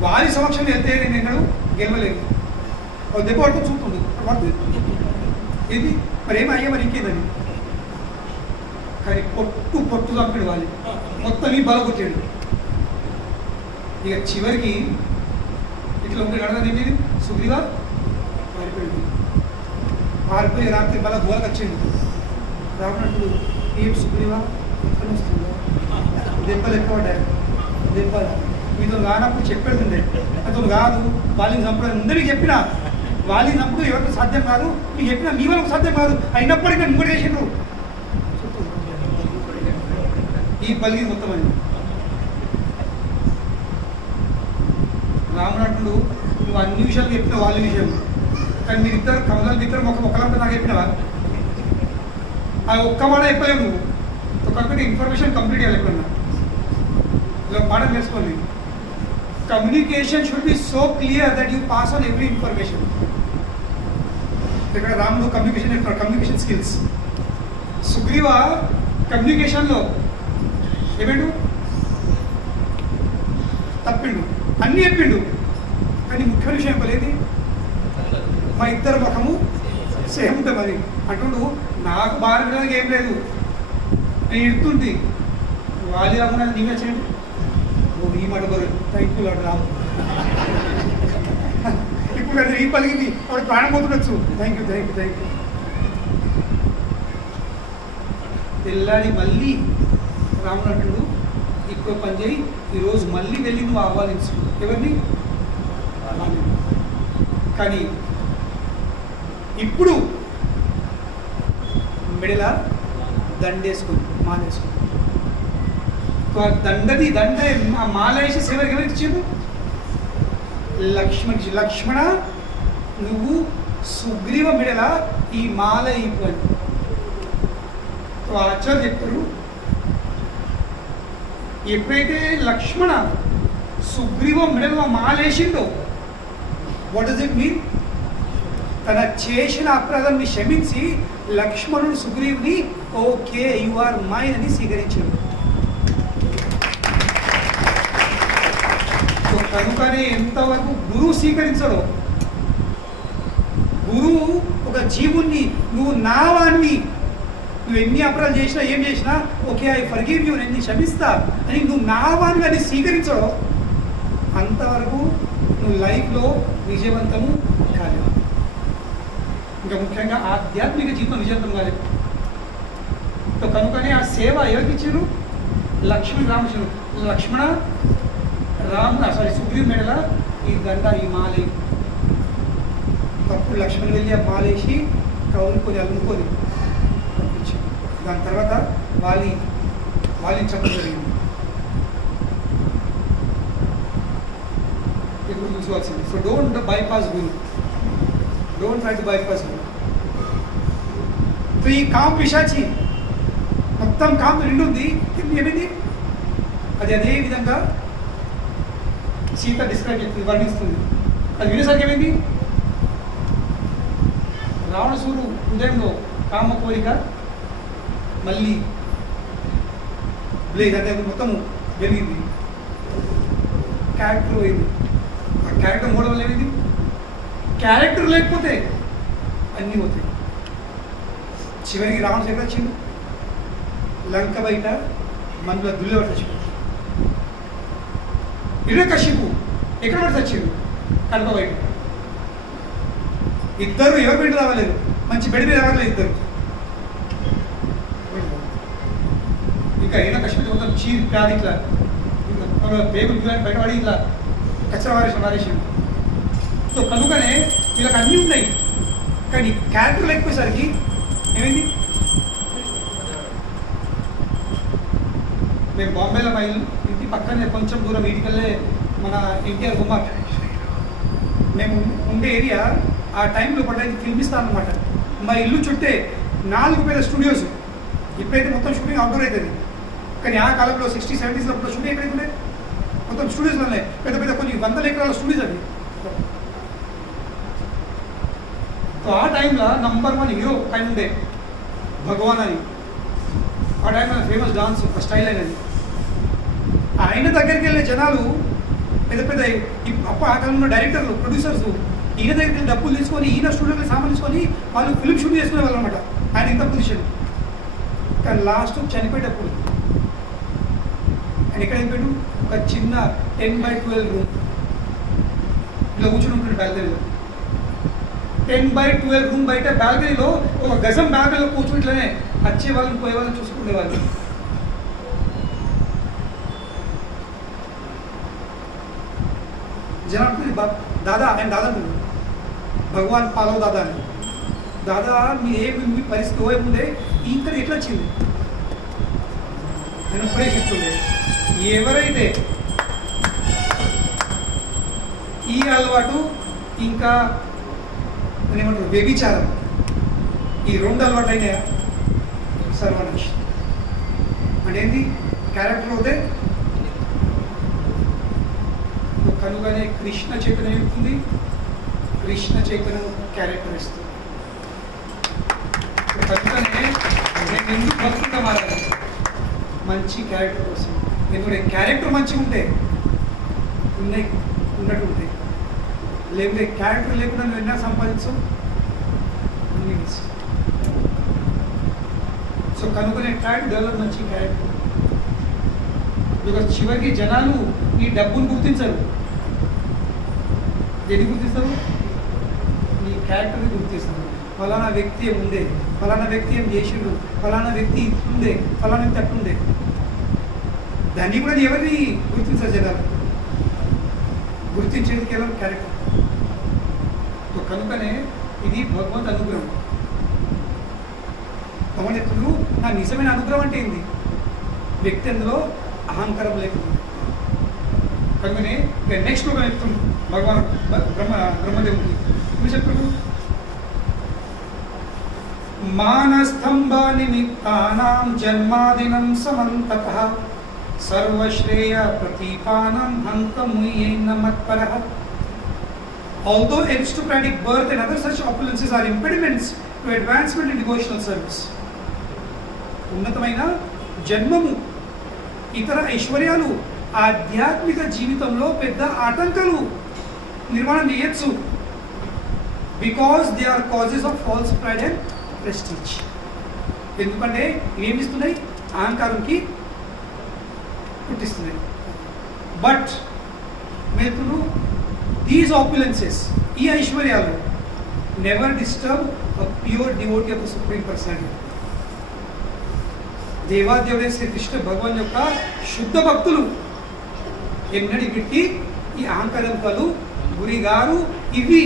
వారి సమక్షంలో వెళ్తే నేను ఎన్నడూ గెలవలేదు. ఒక దెబ్బ పడుతూ చూస్తుండు, ఇది మరి ఏమయ్యా మరి ఇంకేదని. కానీ పొట్టు చంపాడు వాళ్ళు, మొత్తం ఈ బల కొట్టాడు. ఇక చివరికి ఇట్లా ఉంటే నడదండి సుగ్రీవ పారిపోయింది. పారిపోయి రాత్రి బల గోలకు వచ్చింది. రావణుడు ఏం సుగ్రీవ ఎక్కడ వస్తుందో, దెబ్బలు ఎక్కువ పడ్డాయి, దెబ్బలు మీతో కానప్పుడు చెప్పేది, అతను కాదు వాళ్ళని చంపడం అందరికీ చెప్పినా, వాళ్ళని చంపడం ఎవరికి సాధ్యం కాదు, మీకు చెప్పినా మీ వాళ్ళకి సాధ్యం కాదు, అయినప్పటికీ నన్ను కూడా చేసిండ్రు. ఈ పలికి మొత్తం అని రాముడు నువ్వు అన్ని విషయాలు చెప్పినావు వాళ్ళ విషయం, కానీ మీరిద్దరు కమలాలు ఇద్దరు ఒకళ్ళంతా నాకు చెప్పినవా? అది ఒక్క మాట చెప్పలేవు నువ్వు. ఒకటి ఇన్ఫర్మేషన్ కంప్లీట్ చేయాలి. ఎప్పుడన్నా ఇలా పాఠం తెలుసుకోండి. Communication should be so clear that you pass on every information. ఇక్కడ రాముడు కమ్యూనికేషన్ స్కిల్స్. సుగ్రీవ కమ్యూనికేషన్లో ఏమేండు తప్పిండు, అన్నీ చెప్పిండు, కానీ ముఖ్య విషయం చెప్పలేదు. మా ఇద్దరు ముఖము సేమ్ ఉంటుంది. మరి అంటుండు నాకు బాధపడడానికి ఏం లేదు, నేను ఇడుతుంది వాళ్ళు కాకుండా నీవే చేయండి. ఓ ఈ మాట బరు థ్యాంక్ యూ లాడు రాము. ఇప్పుడు ఈ పలిగింది వాడు ప్రాణం పోతుండొచ్చు. Thank you. తెల్లాడి మళ్ళీ రాముడు అంటుడు ఇంకో పని చేయి, ఈరోజు మళ్ళీ వెళ్ళి నువ్వు ఆహ్వానించు. ఎవరిని? కానీ ఇప్పుడు మెడల దండేసుకుని మాలేసుకుని దండ మాల వేసి ఎవరికి ఇచ్చిండు? లక్ష్మణ నువ్వు సుగ్రీవ మెడల ఈ మాల ఇవ్వండి. ఆచార్య చెప్తారు, ఎప్పుడైతే లక్ష్మణ సుగ్రీవ మెడలో మాలేసిండో వాట్ డస్ ఇట్ మీన్? తన చేసిన అపరాధాన్ని క్షమించి లక్ష్మణుడు సుగ్రీవుని ఓకే యు ఆర్ మైన్ అని స్వీకరించాడు. కనుకనే ఎంతవరకు గురువు స్వీకరించడో, గురువు ఒక జీవుణ్ణి నువ్వు నావాన్ని, నువ్వు ఎన్ని అపరాధాలు చేసినా ఏం చేసినా ఓకే ఐ ఫర్గివ్ యూ, నేను క్షమిస్తా అని నువ్వు నావాన్ని అని స్వీకరించడో అంతవరకు నువ్వు లైఫ్లో విజయవంతము కాలేదు. ఇంకా ముఖ్యంగా ఆధ్యాత్మిక జీవితం విజయవంతం కాలేదు. కనుకనే ఆ సేవ ఎవరికి ఇచ్చారు? లక్ష్మణ సుగ్రీవ్ మెడల ఈ దండ ఈ మాలే. అప్పుడు లక్ష్మణ్ వెళ్ళి ఆ మాలేసి కౌలుకొని అల్లుకొని పంపించాడు. దాని తర్వాత వాళ్ళని చెప్పడం జరిగింది. ఇప్పుడు చూసుకోవాల్సింది. So don't bypass Guru, don't try to bypass Guru. So ఈ కామ్ పిశాచి మొత్తం కామ్ నిండు ఉంది, ఏమైంది? అది అదే విధంగా సీత డిస్క్రైబ్ చేస్తుంది, వర్ణిస్తుంది. అది వినేసరికి ఏమైంది, రావణసూరు హృదయంలో కామ కోరిక మళ్ళీ బ్లేజ్ అంటే అది మొత్తం వెలిగింది, క్యారెక్టర్ పోయింది. ఆ క్యారెక్టర్ మూడవ వల్ల ఏమైంది, క్యారెక్టర్ లేకపోతే అన్నీ పోతాయి. చివరికి రావణుడు ఎక్కడ వచ్చింది, లంక బయట మనలో దుల్లేవాడు చచ్చిపోయాడు. హిరణ్యకశిపు ఎక్కడ పడి చచ్చిండు, కడప బయట. ఇద్దరు ఎవరు బయట రావలేదు, మంచి బెడి మీద రావట్లేదు ఇద్దరు. ఇంకా హిరణ్యకశిపు మొత్తం చీరి ప్యాది ఇట్లా పేగులు బయటపడి ఇట్లా కచ్చర వారేసాడు. సో కనుకనే వీళ్ళకి అన్నీ ఉన్నాయి, కానీ క్యారెక్టర్ లేకపోయేసరికి ఏమైంది. మేము బాంబేలో మా ఇంటి పక్కనే కొంచెం దూరం ఇంటికెళ్ళే మన ఎన్టీఆర్ బొమ్మ. మేము ఉండే ఏరియా ఆ టైంలో పడ్డది ఫిల్మ్ ఇస్తాను అనమాట. మా ఇల్లు చుట్టే 4 పెద్ద స్టూడియోస్. ఇప్పుడైతే మొత్తం షూటింగ్ అవుట్డోర్ అవుతుంది, కానీ ఆ కాలంలో 60, 70s షూటింగ్ ఎక్కడైతే ఉండే మొత్తం స్టూడియోస్లోనే పెద్ద పెద్ద కొన్ని 100 ఎకరాల స్టూడియోస్ అవి. సో ఆ టైంలో నంబర్ 1 హీరో ఆయన ఉండే భగవాన్ అని. ఆ టైంలో ఫేమస్ డాన్స్ ఒక స్టైల్ అనేది. ఆయన దగ్గరికి వెళ్ళే జనాలు పెద్ద పెద్ద ఆ కాలంలో డైరెక్టర్లు, ప్రొడ్యూసర్స్ ఈయన దగ్గరికి వెళ్ళి డబ్బులు తీసుకొని ఈయన స్టూడియోకి సామాన్ తీసుకొని వాళ్ళు ఫిల్మ్ షూట్ చేసుకునే వాళ్ళు అనమాట. ఆయన ఇంత పొజిషన్. కానీ లాస్ట్ చనిపోయేటప్పుడు ఆయన ఎక్కడ అయిపోయాడు, ఒక చిన్న 10x12 రూమ్ ఇలా కూర్చుని ఉంటాడు బ్యాల్కనీలో. 10x12 రూమ్ బయట బ్యాల్కనీలో ఒక గజం బ్యాల్కనీలో కూర్చుని ఇట్లనే వచ్చే వాళ్ళని పోయే వాళ్ళని చూసుకునేవాళ్ళు. జనానికి దాదా, ఆయన దాదా భగవాన్ పాలవ దాదా అని. దాదా మీ పరిస్థితి ఏముండే, ఇక్కడ ఎట్లా వచ్చింది నేను ఇప్పుడే చెప్తుండే. ఎవరైతే ఈ అలవాటు ఇంకా ఏమంటారు వ్యభిచారం, ఈ 2 అలవాటు అయినా సర్వనాశం. అంటే ఏంటి, క్యారెక్టర్ అవుతే. కనుకనే కృష్ణ చైతన్యం చెప్తుంది, కృష్ణ చైతన్యం క్యారెక్టర్ ఇస్తుంది. కనుకనే నేను ఎందుకు భక్తుగా మారాలి, మంచి క్యారెక్టర్ కోసం. ఎందుకంటే క్యారెక్టర్ మంచిగా ఉంటే ఉన్నట్టు ఉంటాయి, లేకుంటే క్యారెక్టర్ లేకుండా నువ్వు ఎన్నో సంపాదించు అన్ని మిస్. సో కనుకనే ట్రై టు డెవలప్ మంచి క్యారెక్టర్. బికాస్ చివరికి జనాలు ఈ డబ్బును గుర్తించరు, దేన్ని గుర్తిస్తారు, నీ క్యారెక్టర్ని గుర్తిస్తారు. ఫలానా వ్యక్తి ఏం ఉండే, ఫలానా వ్యక్తి ఏం చేసిండు, ఫలానా వ్యక్తి ఇట్లుండే, ఫలానా వ్యక్తి అట్లుండే. దాన్ని కూడా ఎవరిని గుర్తించారు జనాలు, గుర్తించేది కేవలం క్యారెక్టర్. కనుకనే ఇది భగవంత్ అనుగ్రహం. భగవాన్ చెప్తున్నారు, నా నిజమైన అనుగ్రహం అంటే ఏంది, వ్యక్తి అందులో అహంకారం లేకుండా. కనుకనే నెక్స్ట్ ఒక చెప్తున్నాడు భగవాన్ బ్రహ్మదేవుడికి. మీరు చెప్తారు, మానస్తంభ నిమిత్తానాం జన్మాదినం సమంతతః సర్వశ్రేయ ప్రతీపానం హంతముయేన మత్పరః. Although aristocratic birth and other such opulences are impediments to advancement in devotional service. ఉన్నతమైన జన్మము, ఇతర ఐశ్వర్యాలు ఆధ్యాత్మిక జీవితంలో పెద్ద ఆటంకాలు నిర్మాణం చేయొచ్చు. Because they are causes of false pride and prestige. ఎందుకంటే ఇవేమి ఇస్తున్నాయి, అహంకారంకి పుట్టిస్తున్నాయి. బట్ మేతులు దీస్ ఆపులెన్సెస్, ఈ ఐశ్వర్యాలు never disturb a pure devotee of the supreme personality. దేవాదేవుడైన శ్రీకృష్ణ భగవాన్ యొక్క శుద్ధ భక్తులు ఎన్నడి పెట్టి ఈ అహంకారాలు గురిగారు ఇవి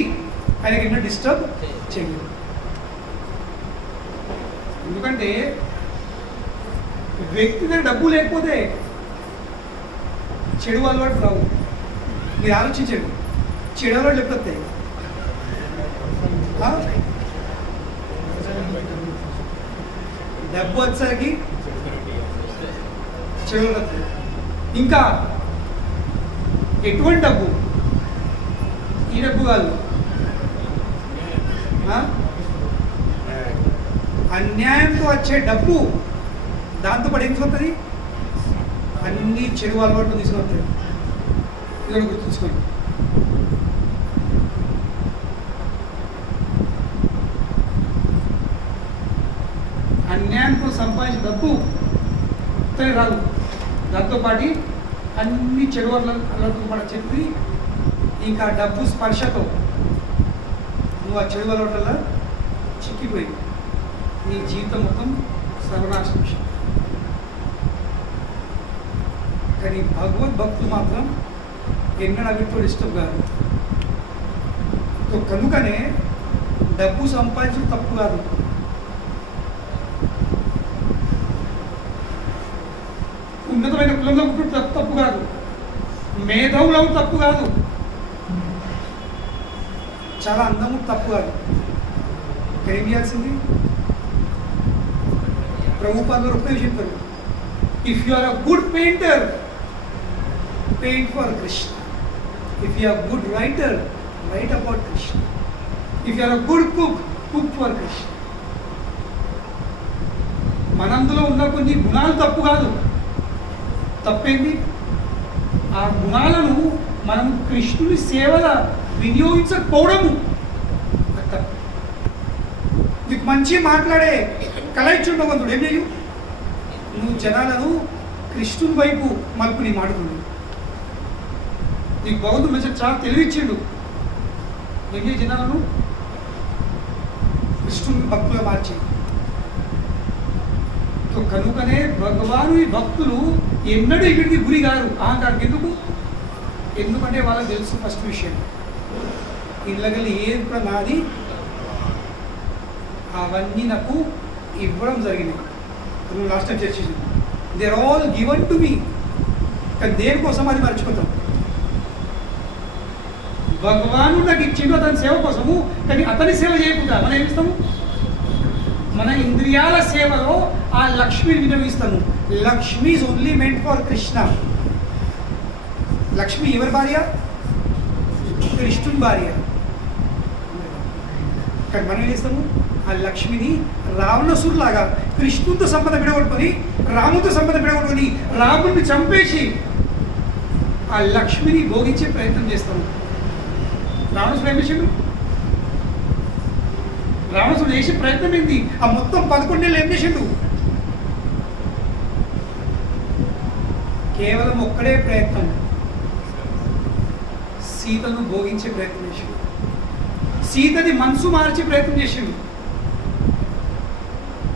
ఆయనకి ఎన్నో డిస్టర్బ్ చేయలేదు. ఎందుకంటే వ్యక్తి దగ్గర డబ్బు లేకపోతే చెడు అలవాటు రావు. మీరు ఆలోచించండి, చెడు అలవాటు లేకపోతే డబ్బు వచ్చేసరికి చెడు వస్తుంది. ఇంకా ఎటువంటి డబ్బు? ఈ డబ్బు కాదు, అన్యాయంతో వచ్చే డబ్బు. దాంతోపాటు ఏం తీసుకొస్తుంది? అన్ని చెడు అలవాట్లు తీసుకొస్తుంది. ఇది గుర్తుంచుకోండి. అన్యాయంతో సంపాదించిన డబ్బు రాదు, దాంతోపాటు అన్ని చెడు అలవాట్లతో పాటు చెప్పి ఇంకా డబ్బు స్పర్శతో నువ్వు ఆ చెడు అలవాట్ల చిక్కిపోయి నీ జీవితం మొత్తం సర్వనాశనం. కానీ భగవద్భక్తులు మాత్రం ఎన్నడూ అవితో డిస్టర్బ్ కాదు. కనుకనే డబ్బు సంపాదించడం తప్పు కాదు. ఉన్నతమైన కులంలో పుట్టడం తప్పు కాదు. మేధావులు తప్పు కాదు. చాలా అందము తప్పు కాదు. ఏం చేయాల్సింది? ప్రభుపాదులు ఒకటే చెప్పారు, if you are a good painter, paint for Krishna. If you are good writer, write about Krishna. If you are a good cook, cook for Krishna. మనందులో ఉన్న కొన్ని గుణాలు తప్పు కాదు. తప్పేంటి? ఆ గుణాలను మనం కృష్ణుని సేవల వినియోగించకపోవడము తప్పు. నీకు మంచి మాట్లాడే కళ ఇచ్చిండు భగవంతుడు, ఏం చేయు? నువ్వు జనాలను కృష్ణుని వైపు మలుపు నీ మాట్లాడు. నీకు భగవంతుడు మంచి చాలా తెలివిచ్చిండు, ఏం చేయ? జనాలను కృష్ణుని భక్తులుగా మార్చి. కనుకనే భగవాను భక్తులు ఎన్నడూ ఇక్కడికి గురి గారు అహంకారం. ఎందుకంటే వాళ్ళకి తెలుసు ఫస్ట్ విషయం, ఇళ్ళగల్లి ఏది కూడా నాది, అవన్నీ నాకు ఇవ్వడం జరిగింది. నువ్వు లాస్ట్ టైం చర్చించింది, they are all given to me. కానీ దేనికోసం అది మర్చిపోతాం. భగవాను నాకు ఇచ్చిండు అతని సేవ కోసము, కానీ అతని సేవ చేయకుండా మనం ఏమిస్తాము? మన ఇంద్రియాల సేవలో ఆ లక్ష్మిని వినియోగిస్తాము. Lakshmi is only meant for Krishna. Lakshmi ఎవరి భార్య? కృష్ణుని భార్య. కానీ మనం ఏం చేస్తాము? ఆ లక్ష్మిని రావణసురులాగా కృష్ణుడితో సంబంధం విడగొట్టుకొని, రాముడితో సంబంధం విడగొట్టుకొని, రాముడిని చంపేసి ఆ లక్ష్మిని భోగించే ప్రయత్నం చేస్తాము. రావణసుడు ఏం చేసిండు? రావణసుడు చేసే ప్రయత్నం ఏంటి? ఆ మొత్తం 11 ఏళ్ళు ఏం చేసిండు? కేవలం ఒక్కడే ప్రయత్నం, సీతను భోగించే ప్రయత్నం చేసిండు. సీతది మనసు మార్చే ప్రయత్నం చేసిండు.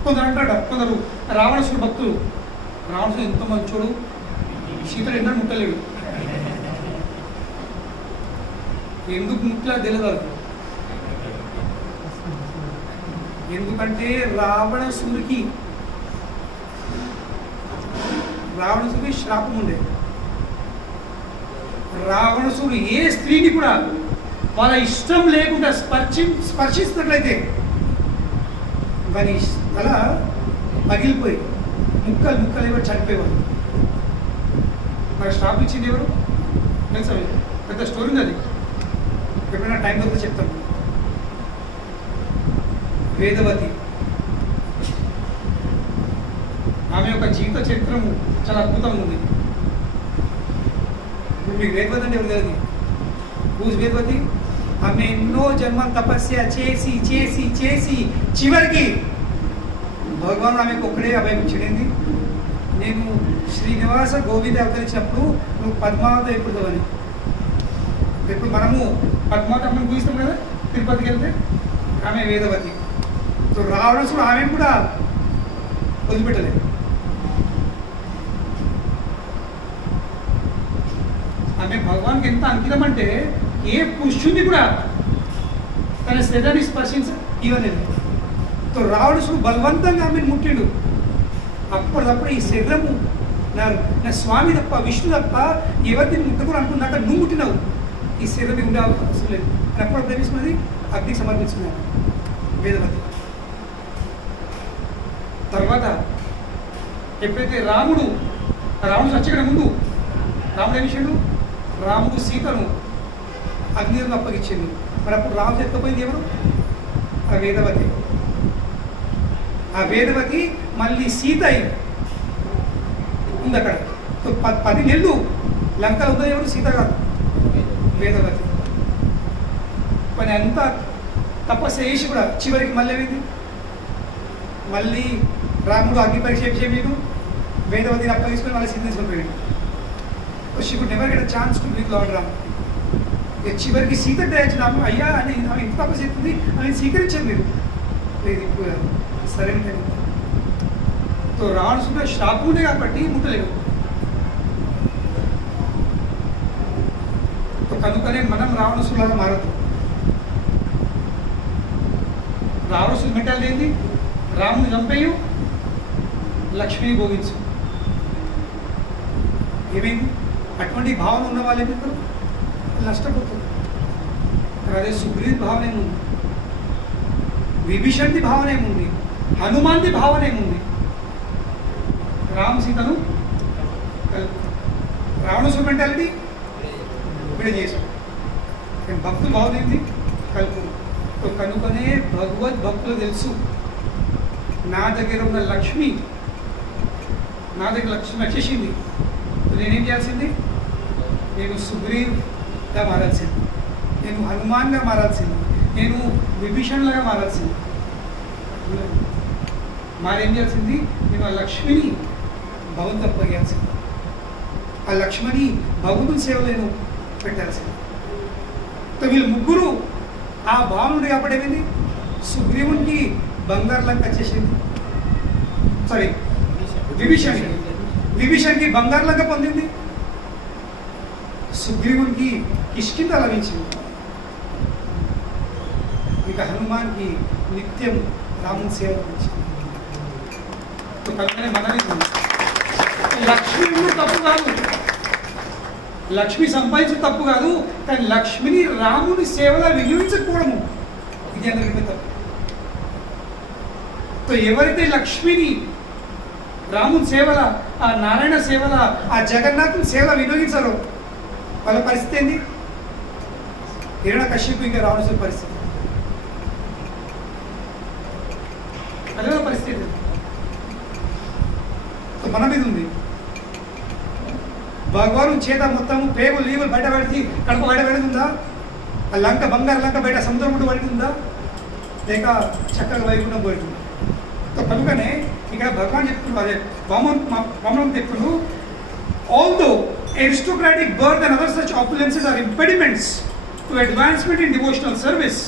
కొందరు అంటాడు, కొందరు రావణసుడు భక్తులు, రావణసుడు ఎంతో మంచోడు, సీతను ఎన్నడూ ముట్టలేడు. ఎందుకు ముట్టలా తెలియదు. ఎందుకంటే రావణసుడికి శ్రాపం ఉండే. రావణసుడు ఏ స్త్రీని కూడా వాళ్ళ ఇష్టం లేకుండా స్పర్శిస్తున్నట్లయితే దాని అలా పగిలిపోయి ముక్కలు ఎవరు చనిపోయేవారు. మరి శ్రాపం ఇచ్చింది ఎవరు? తెలుసా? పెద్ద స్టోరీ ఉంది, అది ఎప్పుడైనా టైం దొరికితే చెప్తాను. వేదవతి, ఆమె యొక్క జీవిత చరిత్రము చాలా అద్భుతంగా ఉంది. ఇప్పుడు మీకు వేదవతి అంటే ఎవరు తెలియదు? హూజ్ వేదవతి? ఆమె ఎన్నో జన్మ తపస్య చేసి చేసి చేసి చివరికి భగవాన్ ఆమెకు ఒక్కడే అభయం ఇచ్చింది. నేను శ్రీనివాస గోవింద అవతరించినప్పుడు నువ్వు పద్మావతి ఎప్పుడుతావని. ఇప్పుడు మనము పద్మావతి అమ్మని పూజిస్తాం కదా తిరుపతికి వెళ్తే, ఆమె వేదవతి. రావణసుడు ఆమెను కూడా వదిలిపెట్టలేదు. ఆమె భగవాన్కి ఎంత అంకితం అంటే ఏ పురుషుని కూడా తన శరీరాన్ని స్పర్శించ ఇవ్వలేదు. రావణసుడు బలవంతంగా ఆమెను ముట్టిండు. అప్పటికప్పుడు ఈ శరీరము నా స్వామి తప్ప, విష్ణు తప్ప ఎవరిని ముట్టకూడదు అనుకున్నాక నువ్వు ముట్టినావు, ఈ శరీరం ఉండే అవసరం లేదు అని అప్పుడు ప్రేమిస్తున్నది అగ్నికి సమర్పించుకున్నాను వేదవతి. తర్వాత ఎప్పుడైతే రావణుడు చచ్చకడ ముందు రాముడు ఏం చేశాడు? రాముడు సీతను అగ్నిలో అప్పగించింది. మరి అప్పుడు రాము ఎత్తపోయింది ఎవరు? ఆ వేదవతి. ఆ వేదవతి మళ్ళీ సీత ఉంది అక్కడ. 10 నెలలు లంకలో ఉందా ఎవరు? సీత కాదు, వేదవతి. కానీ అంతా తపస్సు చేసి కూడా చివరికి మళ్ళీ ఏమైంది? మళ్ళీ రాముడు అగ్ని పరీక్ష చేయడు, వేదవతిని అప్పగించుకొని మళ్ళీ సీత తీసుకొని పోయాడు. She could never get a chance to bring lord Ram. చివరికి సీత దయచిన అయ్యా అని ఇంత తపస్సు చెప్తుంది అని స్వీకరించారు మీరు లేదు ఇప్పుడు సరే రావణసుడు శాపం ఉండే కాబట్టి ముట్టలేదు. కనుకనే మనం రావణసులాగా మారదు. రావణసుడు మెంటాలిటీ ఏంది? రాముని చంపేయు, లక్ష్మిని భోగించు. ఏమైంది? అటువంటి భావన ఉన్న వాళ్ళు ఏమిస్తారు? నష్టపోతుంది. అదే సుగ్రీవ్ భావన ఏముంది, విభీషణ్ది భావన ఏముంది, హనుమాన్ది భావన ఏముంది? రామ్ సీతను కలుపు. రావణసుడు మెంటాలిటీ విడ చేశాడు. కానీ భక్తులు బాగుంది కలుపు. కనుకనే భగవద్భక్తులు తెలుసు నా దగ్గర ఉన్న లక్ష్మి, నా దగ్గర లక్ష్మి వచ్చేసింది, నేనేం చేయాల్సింది? నేను సుగ్రీవ్గా మారాల్సింది, నేను హనుమాన్గా మారాల్సింది, నేను విభీషణ్లాగా మారాల్సింది. మారేం చేయాల్సింది? నేను ఆ లక్ష్మిని భగవంతుడు అప్పగించాల్సింది, ఆ లక్ష్మిని భగవంతుని సేవలో నేను పెట్టాల్సింది. వీళ్ళు ముగ్గురు ఆ భావనుడు కాబట్టి ఏమైంది? సుగ్రీవునికి బంగారు లంక వచ్చేసింది. సారీ, విభీషణ్కి బంగారు లంక పొందింది, సుగ్రీవునికి కిష్కింద లభించింది. ఇక హనుమాన్కి నిత్యం రాముని సేవ లభించింది. కనుకనే మనమే లక్ష్మి తప్పు కాదు, లక్ష్మి సంపాదించడం తప్పు కాదు, కానీ లక్ష్మిని రాముని సేవలో వినియోగించకపోవడము ఇది అందరికీ తప్పు. ఎవరైతే లక్ష్మిని రాముని సేవల, ఆ నారాయణ సేవల, ఆ జగన్నాథుని సేవల వినియోగించారో వాళ్ళ పరిస్థితి ఏంది? హిరణ్యకశిపు ఇంకా రావణాసురుడి పరిస్థితి అదే పరిస్థితి మన మీద ఉంది. భగవాను చేత మొత్తము పేగులు లీవులు బయట పెడితే కడుపు బయట పెడుతుందా? ఆ లంక బంగారు లంక బయట సముద్రం ముందు పడుతుందా? లేక చక్కగా వైకుంఠం పోతుందా? కనుకనే ఇక్కడ భగవాన్ చెప్తున్నారు, అదే వామనం చెప్తున్నారు, although aristocratic birth and other such opulences are impediments to advancement in devotional service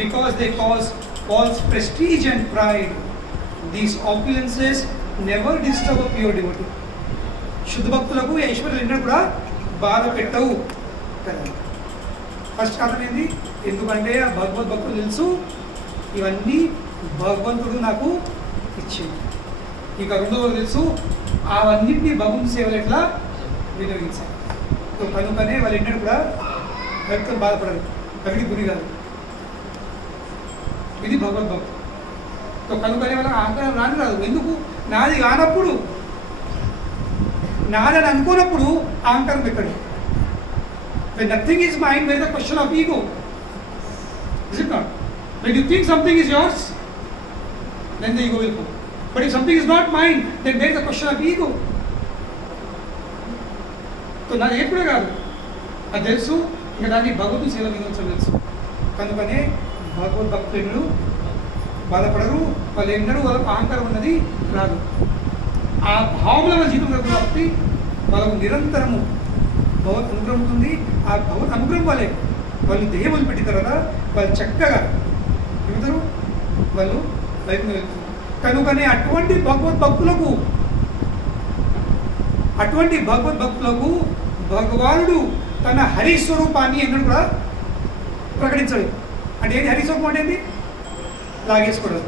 because they cause false prestige and pride. These opulences never disturb a pure devotee. శుద్ధ భక్తులకు ఐశ్వర్యాలు ఎన్నడూ కూడా బాధ పెట్టవు కదా. ఫస్ట్ కారణం ఏంది? ఎందుకంటే ఆ భగవద్భక్తులు తెలుసు ఇవన్నీ భగవంతుడు నాకు ఇచ్చింది. ఇక రెండవది తెలుసు అవన్నింటినీ భగవంతు సేవలు ఎట్లా వినియోగించాలి. కనుకనే వాళ్ళు ఎన్నడూ కూడా భక్తులు బాధపడరు, అవిటి గురి కాదు. ఇది భగవద్భక్తు. కనుకనే వాళ్ళ అహంకారం రాదు. ఎందుకు? నాది కానప్పుడు, నాదని అనుకున్నప్పుడు అహంకారం ఎక్కడు. When nothing is mine, where is the question of ego? Is it not? When you think something is yours, then the ego will come. But if something is not mine, then where is the question of ego? నాది ఎప్పుడే కాదు అది తెలుసు. ఇంకా దాన్ని భగవద్గీత సేవ వినియోగించడం తెలుసు. కనుకనే భగవద్భక్తులు బాధపడరు. వాళ్ళు ఎన్నడూ వాళ్ళకు అహంకారం ఉన్నది రాదు. ఆ భావన వాళ్ళ జీవితం కాబట్టి వాళ్ళకు నిరంతరము భగవత్ అనుగ్రహం ఉంటుంది. ఆ భగవత్ అనుగ్రహం వాళ్ళే వాళ్ళు దేహం వదిలిపెట్టిన తర్వాత వాళ్ళు చక్కగా ఏమిటారు, వాళ్ళు వైపున వెళ్తారు. కనుకనే అటువంటి భగవద్భక్తులకు భగవానుడు తన హరిస్వరూపాన్ని ఎన్నడూ కూడా ప్రకటించాడు. అంటే ఏంటి హరిస్వరూపం? అంటే ఏంటి? లాగేసుకోవడం.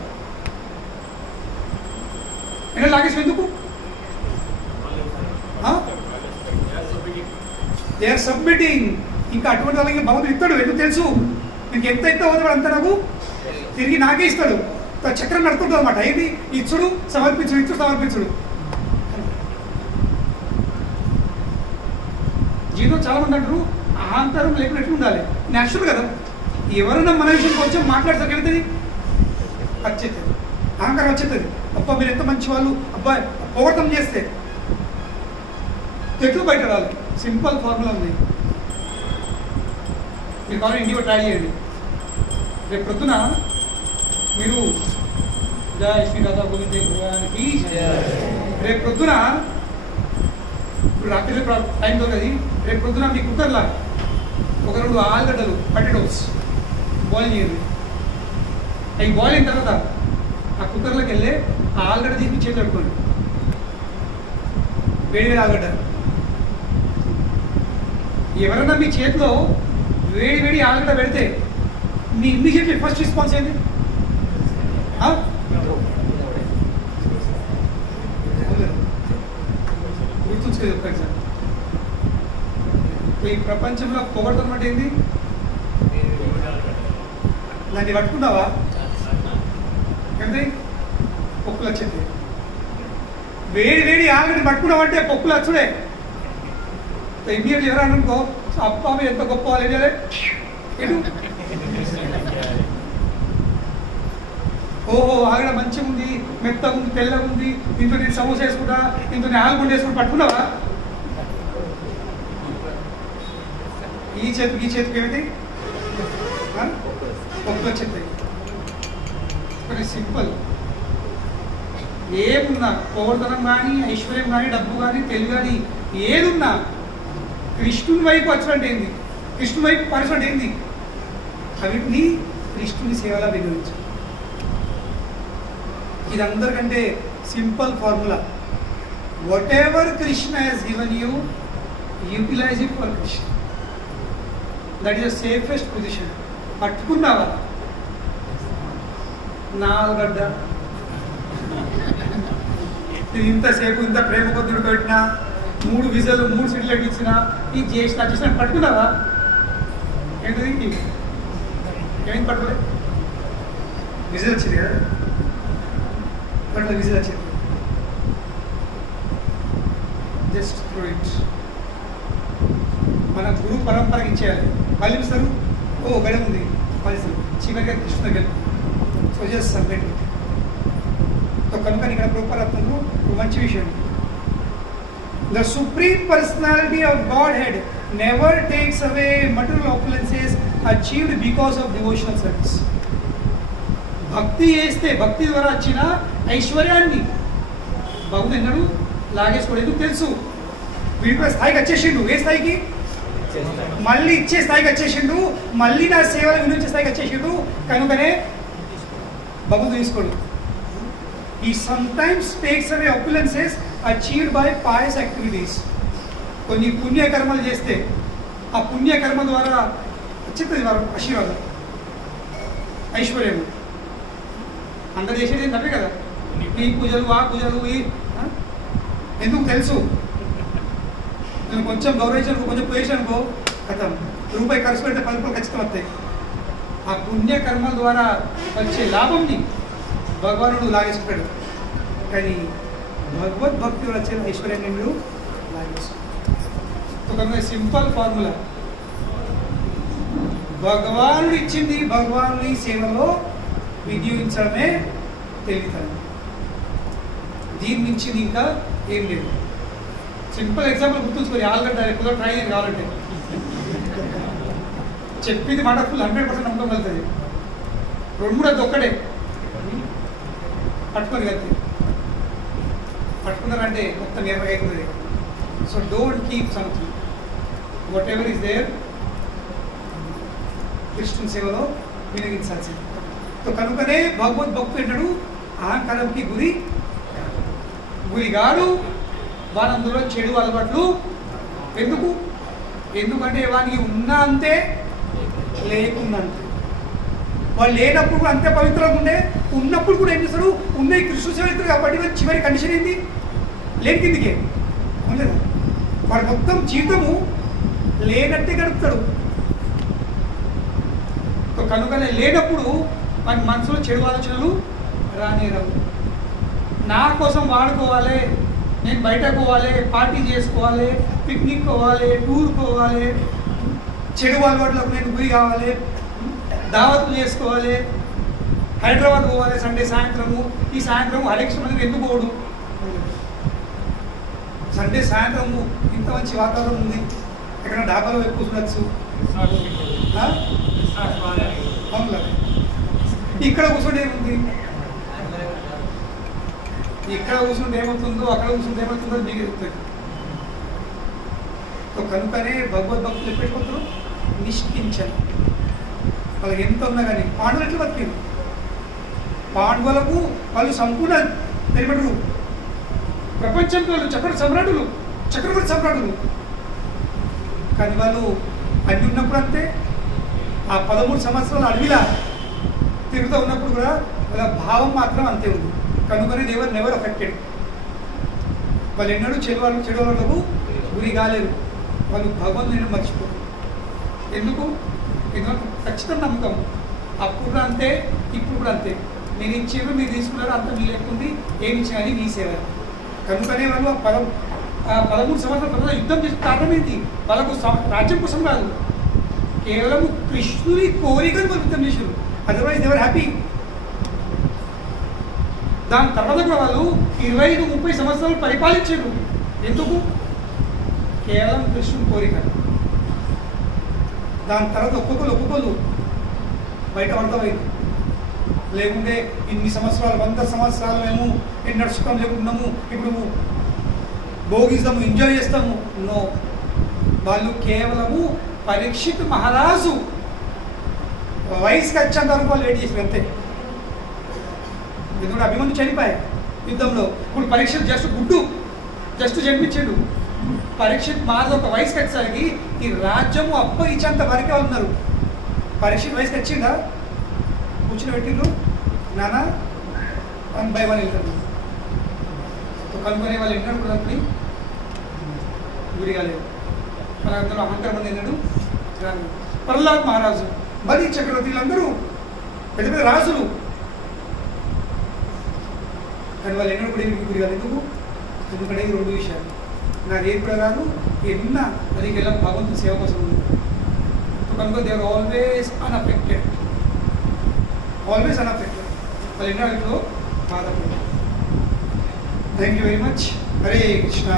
ఎలా లాగేసి ఎందుకు? They are submitting. ఇంకా అటువంటి వాళ్ళకి భగవంతుడు ఇస్తాడు. ఎందుకు తెలుసు? నీకు ఎంత అయితే అవుతాడు అంత నాకు తిరిగి నాకే ఇస్తాడు. చక్రం నడుతుంటుంది అనమాట. ఏంటి? ఇచ్చుడు సమర్పించుడు, ఇచ్చుడు సమర్పించుడు. జీవితం ఈరోజు చాలా మంది అంటారు అహంకారం లేకున్నట్టు ఉండాలి, న్యాచురల్ కదా. ఎవరైనా మన విషయం కొంచెం మాట్లాడతారు ఏమవుతుంది, వచ్చేస్తుంది అహంకారం వచ్చేస్తుంది. అబ్బా మీరు ఎంత మంచి వాళ్ళు, అబ్బా పోగొట్టం చేస్తే ఎట్లు బయట రాలి. సింపుల్ ఫార్ములా ఉంది, మీరు కావాలి ఇంటికి ట్రై చేయండి. రేపు పొద్దున మీరు జయ శ్రీ రాధా గోవింద భగవానికి రేపు పొద్దున రాత్రి టైం దొరకది. రేపు పొద్దున మీ కుక్కర్లా ఒక 2 ఆలుగడ్డలు పొటాటోస్ బాయిల్ చేయండి. అవి బాయిల్ అయిన తర్వాత ఆ కుక్కర్లోకి వెళ్ళి ఆ ఆలుగడ్డ తీసి చేతి పెట్టుకోండి. వేడి ఆలుగడ్డ ఎవరైనా మీ చేతిలో వేడి ఆలుగడ్డ పెడితే మీ ఇమ్మీడియట్లీ ఫస్ట్ రెస్పాన్స్ ఏంటి? గుర్తుంచుకోలేదు ఒక్కసారి. ఈ ప్రపంచంలో పొగడటం అంటే ఏంది? దాన్ని పట్టుకున్నావా ఏంటి? పొక్కులు వచ్చింది. వేడి ఆలుగడ్డ పట్టుకున్నావంటే పొక్కులు వచ్చుడే. ఇమ్మీడియట్లీ ఎవరన్నా అనుకో అప్పా మీరు ఎంత గొప్ప వాళ్ళు ఏం చేయాలి? ఎటు ఓహో ఆగడ మంచిగా ఉంది, మెత్తగా ఉంది, తెల్లగా ఉంది, దీంతో నేను సమోసా వేసుకుంటా, దీంతో నేను ఆలుగుండ వేసుకుంటా పట్టుకున్నావా? ఈ చేతికి ఏమిటి? పొక్కులు వచ్చేది. కానీ సింపుల్. ఏమున్నా పౌర్ధనం కానీ, ఐశ్వర్యం కానీ, డబ్బు కానీ, తెలివి కానీ ఏదున్నా కృష్ణుని వైపు వచ్చినట్టు ఏంది, కృష్ణుని వైపు పరిచినట్టు ఏంది, అవిటిని కృష్ణుని సేవలా వినియోగించు. ఇది అందరికంటే simple formula. Whatever Krishna has given you, utilize it for Krishna. That is the safest position. పట్టుకున్నావా నాలుగడ్డ ఇంతసేపు ఇంత ప్రేమ కొద్దుడు పెట్టినా 3 విజలు 3 సిట్లెట్ ఇచ్చినా ఇది చేసిన పట్టుకున్నావా? ఏంటిది ఏమైంది? పట్టుకోలే. విజల్ వచ్చింది కదా, పట్ల విజల్ వచ్చింది. Just through it. మన గురు పరంపరకి ఇచ్చేయాలి. వాళ్ళు ఇస్తారు, ఓ గడ ఉంది వాళ్ళు చివరిగా కృష్ణ గెలు. So just submit. సో కనుక ఇక్కడ ప్రభుపాదులు మంచి విషయం. The Supreme Personality of Godhead never takes away material opulences achieved because of devotional service. భక్తి చేస్తే భక్తి ద్వారా వచ్చిన ఐశ్వర్యాన్ని భక్తుడు ఎన్నడూ లాగేసుకోలేదు. తెలుసు వీడిపై స్థాయికి వచ్చేసిండు. ఏ స్థాయికి? మళ్ళీ ఇచ్చే స్థాయికి వచ్చేసిండు, మళ్ళీ నా సేవలు వినియోగించే స్థాయికి వచ్చేసిండు. కనుకనే భక్తుడు తీసుకోడు. He sometimes takes away opulences achieved by pious activities. కొన్ని పుణ్యకర్మలు చేస్తే ఆ పుణ్యకర్మ ద్వారా వచ్చింది వారు ఆశీర్వాదం, ఐశ్వర్యము. అందరు చేసేది తప్పే కదా, ఈ పూజలు ఆ పూజలు. ఎందుకు తెలుసు? నేను కొంచెం గౌరవించాను, కొంచెం పోయేసానుకో కథం రూపాయి ఖర్చు పెడితే 10 రూపాయలు ఖచ్చితంగా వస్తాయి. ఆ పుణ్యకర్మల ద్వారా వచ్చే లాభంని భగవానుడు లాగేసుకుంటాడు. కానీ భగవద్భక్తి వచ్చే ఐశ్వర్యాన్ని మీరు లాగేసుకుంటారు. Simple formula. భగవానుడు ఇచ్చింది భగవానుని సేవలో వినియోగించడమే తెలివితనం. దీని మించింది ఇంకా ఏం లేదు. సింపుల్ ఎగ్జాంపుల్ గుర్తుంచుకొని ఆలుగడ్డ ఎక్కువ ట్రై చేయండి కావాలంటే. చెప్పింది మాట ఫుల్ 100% నమ్మకం కలుగుతుంది. 2-3 అది ఒక్కడే పట్టుకొని కలిపి పట్టుకున్నారంటే మొత్తం ఎర్రగైతుంది. So don't keep something. Whatever is there Krishna సేవలో వినియోగించాల్సింది. సో కనుకనే భగవద్భక్తుడు ఏంటాడు? అహంకారంకి గురిగాడు. వానందులో చెడు అలవాట్లు. ఎందుకంటే వానికి ఉన్నా అంతే, లేకున్నా అంతే. వాళ్ళు లేనప్పుడు కూడా అంతే పవిత్రంగా ఉండే, ఉన్నప్పుడు కూడా ఏం చేస్తాడు? ఉన్న కృష్ణ చరిత్ర కాబట్టి చివరి కండిషన్ ఏంది? లేని కిందికే ఉండదు. వాడు మొత్తం జీవితము లేనట్టే గడుపుతాడు. కనుకనే లేనప్పుడు మన మనసులో చెడు ఆలోచనలు రానేరావు. నా కోసం వాడుకోవాలి, నేను బయటకు పోవాలి, పార్టీ చేసుకోవాలి, పిక్నిక్ పోవాలి, టూర్ పోవాలి, చెడు అలవాట్లకు నేను గురి కావాలి, దావత్లు చేసుకోవాలి, హైదరాబాద్ పోవాలి సండే సాయంత్రము. ఈ సాయంత్రం హరికృష్ణ మందిరం ఎందుకు పోడు? సండే సాయంత్రము ఇంత మంచి వాతావరణం ఉంది, ఎక్కడ డాబాలో ఎక్కువ చూడొచ్చు. అవునులే, ఇక్కడ కూర్చుంటే ఏముంది, ఇక్కడ కూర్చుంటే ఏమవుతుందో అక్కడ కూర్చుంటే ఏమవుతుందో మీకు చెప్తుంది. కనుకనే భగవద్భక్తులు ఎప్పటికొస్తారు నిష్కించరు. వాళ్ళకి ఎంత ఉన్నా కానీ పాండవులు ఎట్లా బతికారు? పాండవులకు వాళ్ళు సంపూర్ణ తెలిపడు. ప్రపంచంలో వాళ్ళు చక్రవర్తి సమ్రాటులు. కానీ వాళ్ళు అన్ని ఉన్నప్పుడు అంతే. ఆ 13 సంవత్సరాల అడవిలా తిరుగుతూ ఉన్నప్పుడు కూడా వాళ్ళ భావం మాత్రం అంతే ఉంది. కనుకనే దేవర్ నెవర్ అఫెక్టెడ్. వాళ్ళు ఎన్నడూ చెడులకు గురి కాలేరు. వాళ్ళు భగవంతుని మర్చిపోరు. ఎందుకు? ఎందుకంటే ఖచ్చితంగా నమ్మకం. అప్పుడు అంతే, ఇప్పుడు కూడా అంతే. మీరు ఇచ్చారు, మీరు తీసుకున్నారు, అంత మీ లేకుంది, ఏమి ఇచ్చినా మీ సేవ. కనుకనే వాళ్ళు ఆ 13 సంవత్సరాల తర్వాత యుద్ధం చేసిన కారణం ఏంటి? వాళ్ళకు రాజ్యం కోసం కాదు, కేవలం కృష్ణుని కోరికను వాళ్ళు యుద్ధం చేశారు. Otherwise ever happy. దాని తర్వాత కూడా వాళ్ళు 25-30 సంవత్సరాలు పరిపాలించారు. ఎందుకు? కేవలం కృష్ణుని కోరిక. దాని తర్వాత ఒక్కొక్కరు బయట పడతామైంది. లేకుంటే ఇన్ని సంవత్సరాలు 100 సంవత్సరాలు మేము ఎన్నడూ సుఖం లేకుంటున్నాము, ఇప్పుడు భోగిస్తాము, ఎంజాయ్ చేస్తాము. నో, వాళ్ళు కేవలము పరీక్షిత్ మహారాజు వయసుకి వచ్చేంత వరకు వాళ్ళు వెయిట్ చేసారు అంతే. ఎందుకంటే అభిమన్యు చనిపోయాయి యుద్ధంలో. ఇప్పుడు పరీక్ష జస్ట్ జన్మించాడు. పరీక్షిత్ మహారాజు ఒక వయసుకి వచ్చేసరికి ఈ రాజ్యము అప్పగించేంత వరకే వాళ్ళు ఉన్నారు. పరీక్షిత్ వయసుకి వచ్చిందా, కూర్చుని పెట్టిండ్రు, నాన్న 1 by 1 వెళ్తారు. కనుక్కునే వాళ్ళు ఎన్నడూ కూడా గురి కాలేదు. మన అందులో అహంకారం మంది ఎన్నడు ప్రహ్లాద్ మహారాజు, బలి చక్రవర్తులందరూ పెద్ద పెద్ద రాజులు. కానీ వాళ్ళు ఎన్నడూ కూడా గురి కాలేదు. ఎందుకంటే ఈ 2 విషయాలు నాకు ఏది కూడా కాదు, ఎన్న అది కేవలం భగవంతుని సేవ కోసం ఉంది. కనుక దే ఆర్ ఆల్వేస్ అన్అఫెక్టెడ్. వాళ్ళు ఎన్నడూ బాధపడలేదు. Thank you very much. Hare Krishna.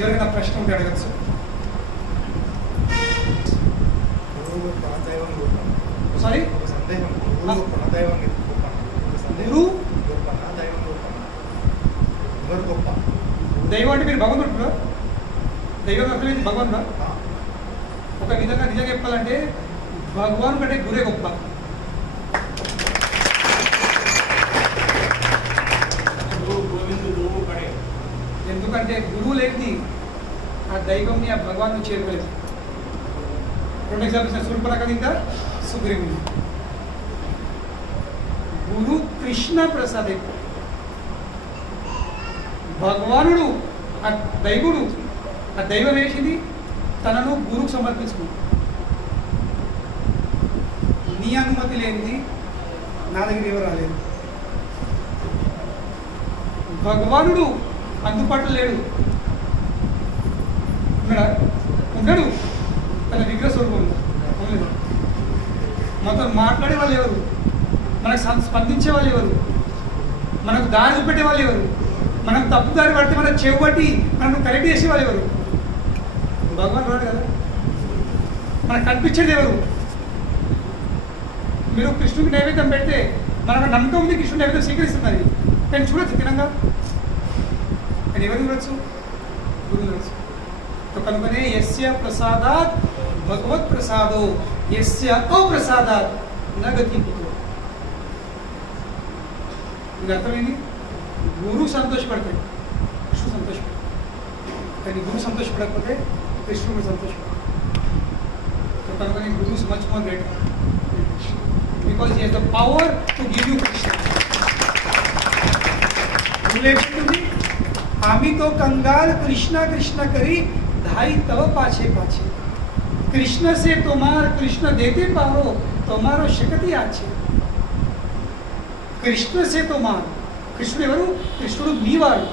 ఎవరైనా ప్రశ్న ఉంటే అడగచ్చు. సారీ, దైవం అంటే మీరు భగవంతుడు. దైవం అర్థమైంది భగవంతుడా. ఒక విధంగా నిజంగా చెప్పాలంటే భగవాన్ కంటే గురే గొప్ప. ఎందుకంటే గురువు లేనిది ఆ దైవంని, ఆ భగవాన్ని చేరుకోలేదు. 2 ఎగ్జాంపుల్స్, శూర్పణఖ ఇంకా సుగ్రీవుని. గురు కృష్ణ ప్రసాదే. భగవానుడు ఆ దైవుడు, ఆ దైవం వేసింది తనను గురువుకు సమర్పించుకు. నీ అనుమతి లేనిది నా దగ్గర ఎవరు రాలేదు. భగవానుడు అందుబాటులో లేడు, ఉన్నాడు, తన విగ్రహ స్వరూపం. మనతో మాట్లాడే వాళ్ళు ఎవరు? మనకు స్పందించే వాళ్ళు ఎవరు? మనకు దారి చూపెట్టే వాళ్ళు ఎవరు? మనం తప్పు దారి పడితే మనం చెవుబట్టి మనకు కరెక్ట్ చేసే వాళ్ళు ఎవరు? భగవాన్ రాడు కదా. మనకు కనిపించేది ఎవరు? మీరు కృష్ణుడికి నైవేద్యం పెడితే మనకు నమ్మకం ఉంది కృష్ణుడు నైవేద్యం స్వీకరిస్తున్నది, కానీ చూడొచ్చు తినంగా. కానీ ఎవరు చూడొచ్చు? గురువు చూడొచ్చు. కనుకనే యస్య ప్రసాదాత్ భగవత్ ప్రసాదో యస్య అప్రసాదాత్ నగతి. ఇది అర్థమైంది. గురువు సంతోషపడతాడు, కృష్ణుడు సంతోషపడతాడు. కానీ గురువు సంతోషపడకపోతే కృష్ణుడు సంతోషపడతాడు. కనుకనే గురువు much more great because he has the power to give you Krishna. आमी तो कंगाल कृष्णा कृष्णा करी धाई तव पाछे पाछे. कृष्ण से तुम्हार कृष्ण देते पारो तुम्हारो शकति आछे. कृष्ण से तुम्हार కృష్ణుడు ఎవరు? కృష్ణుడు మీవాడు.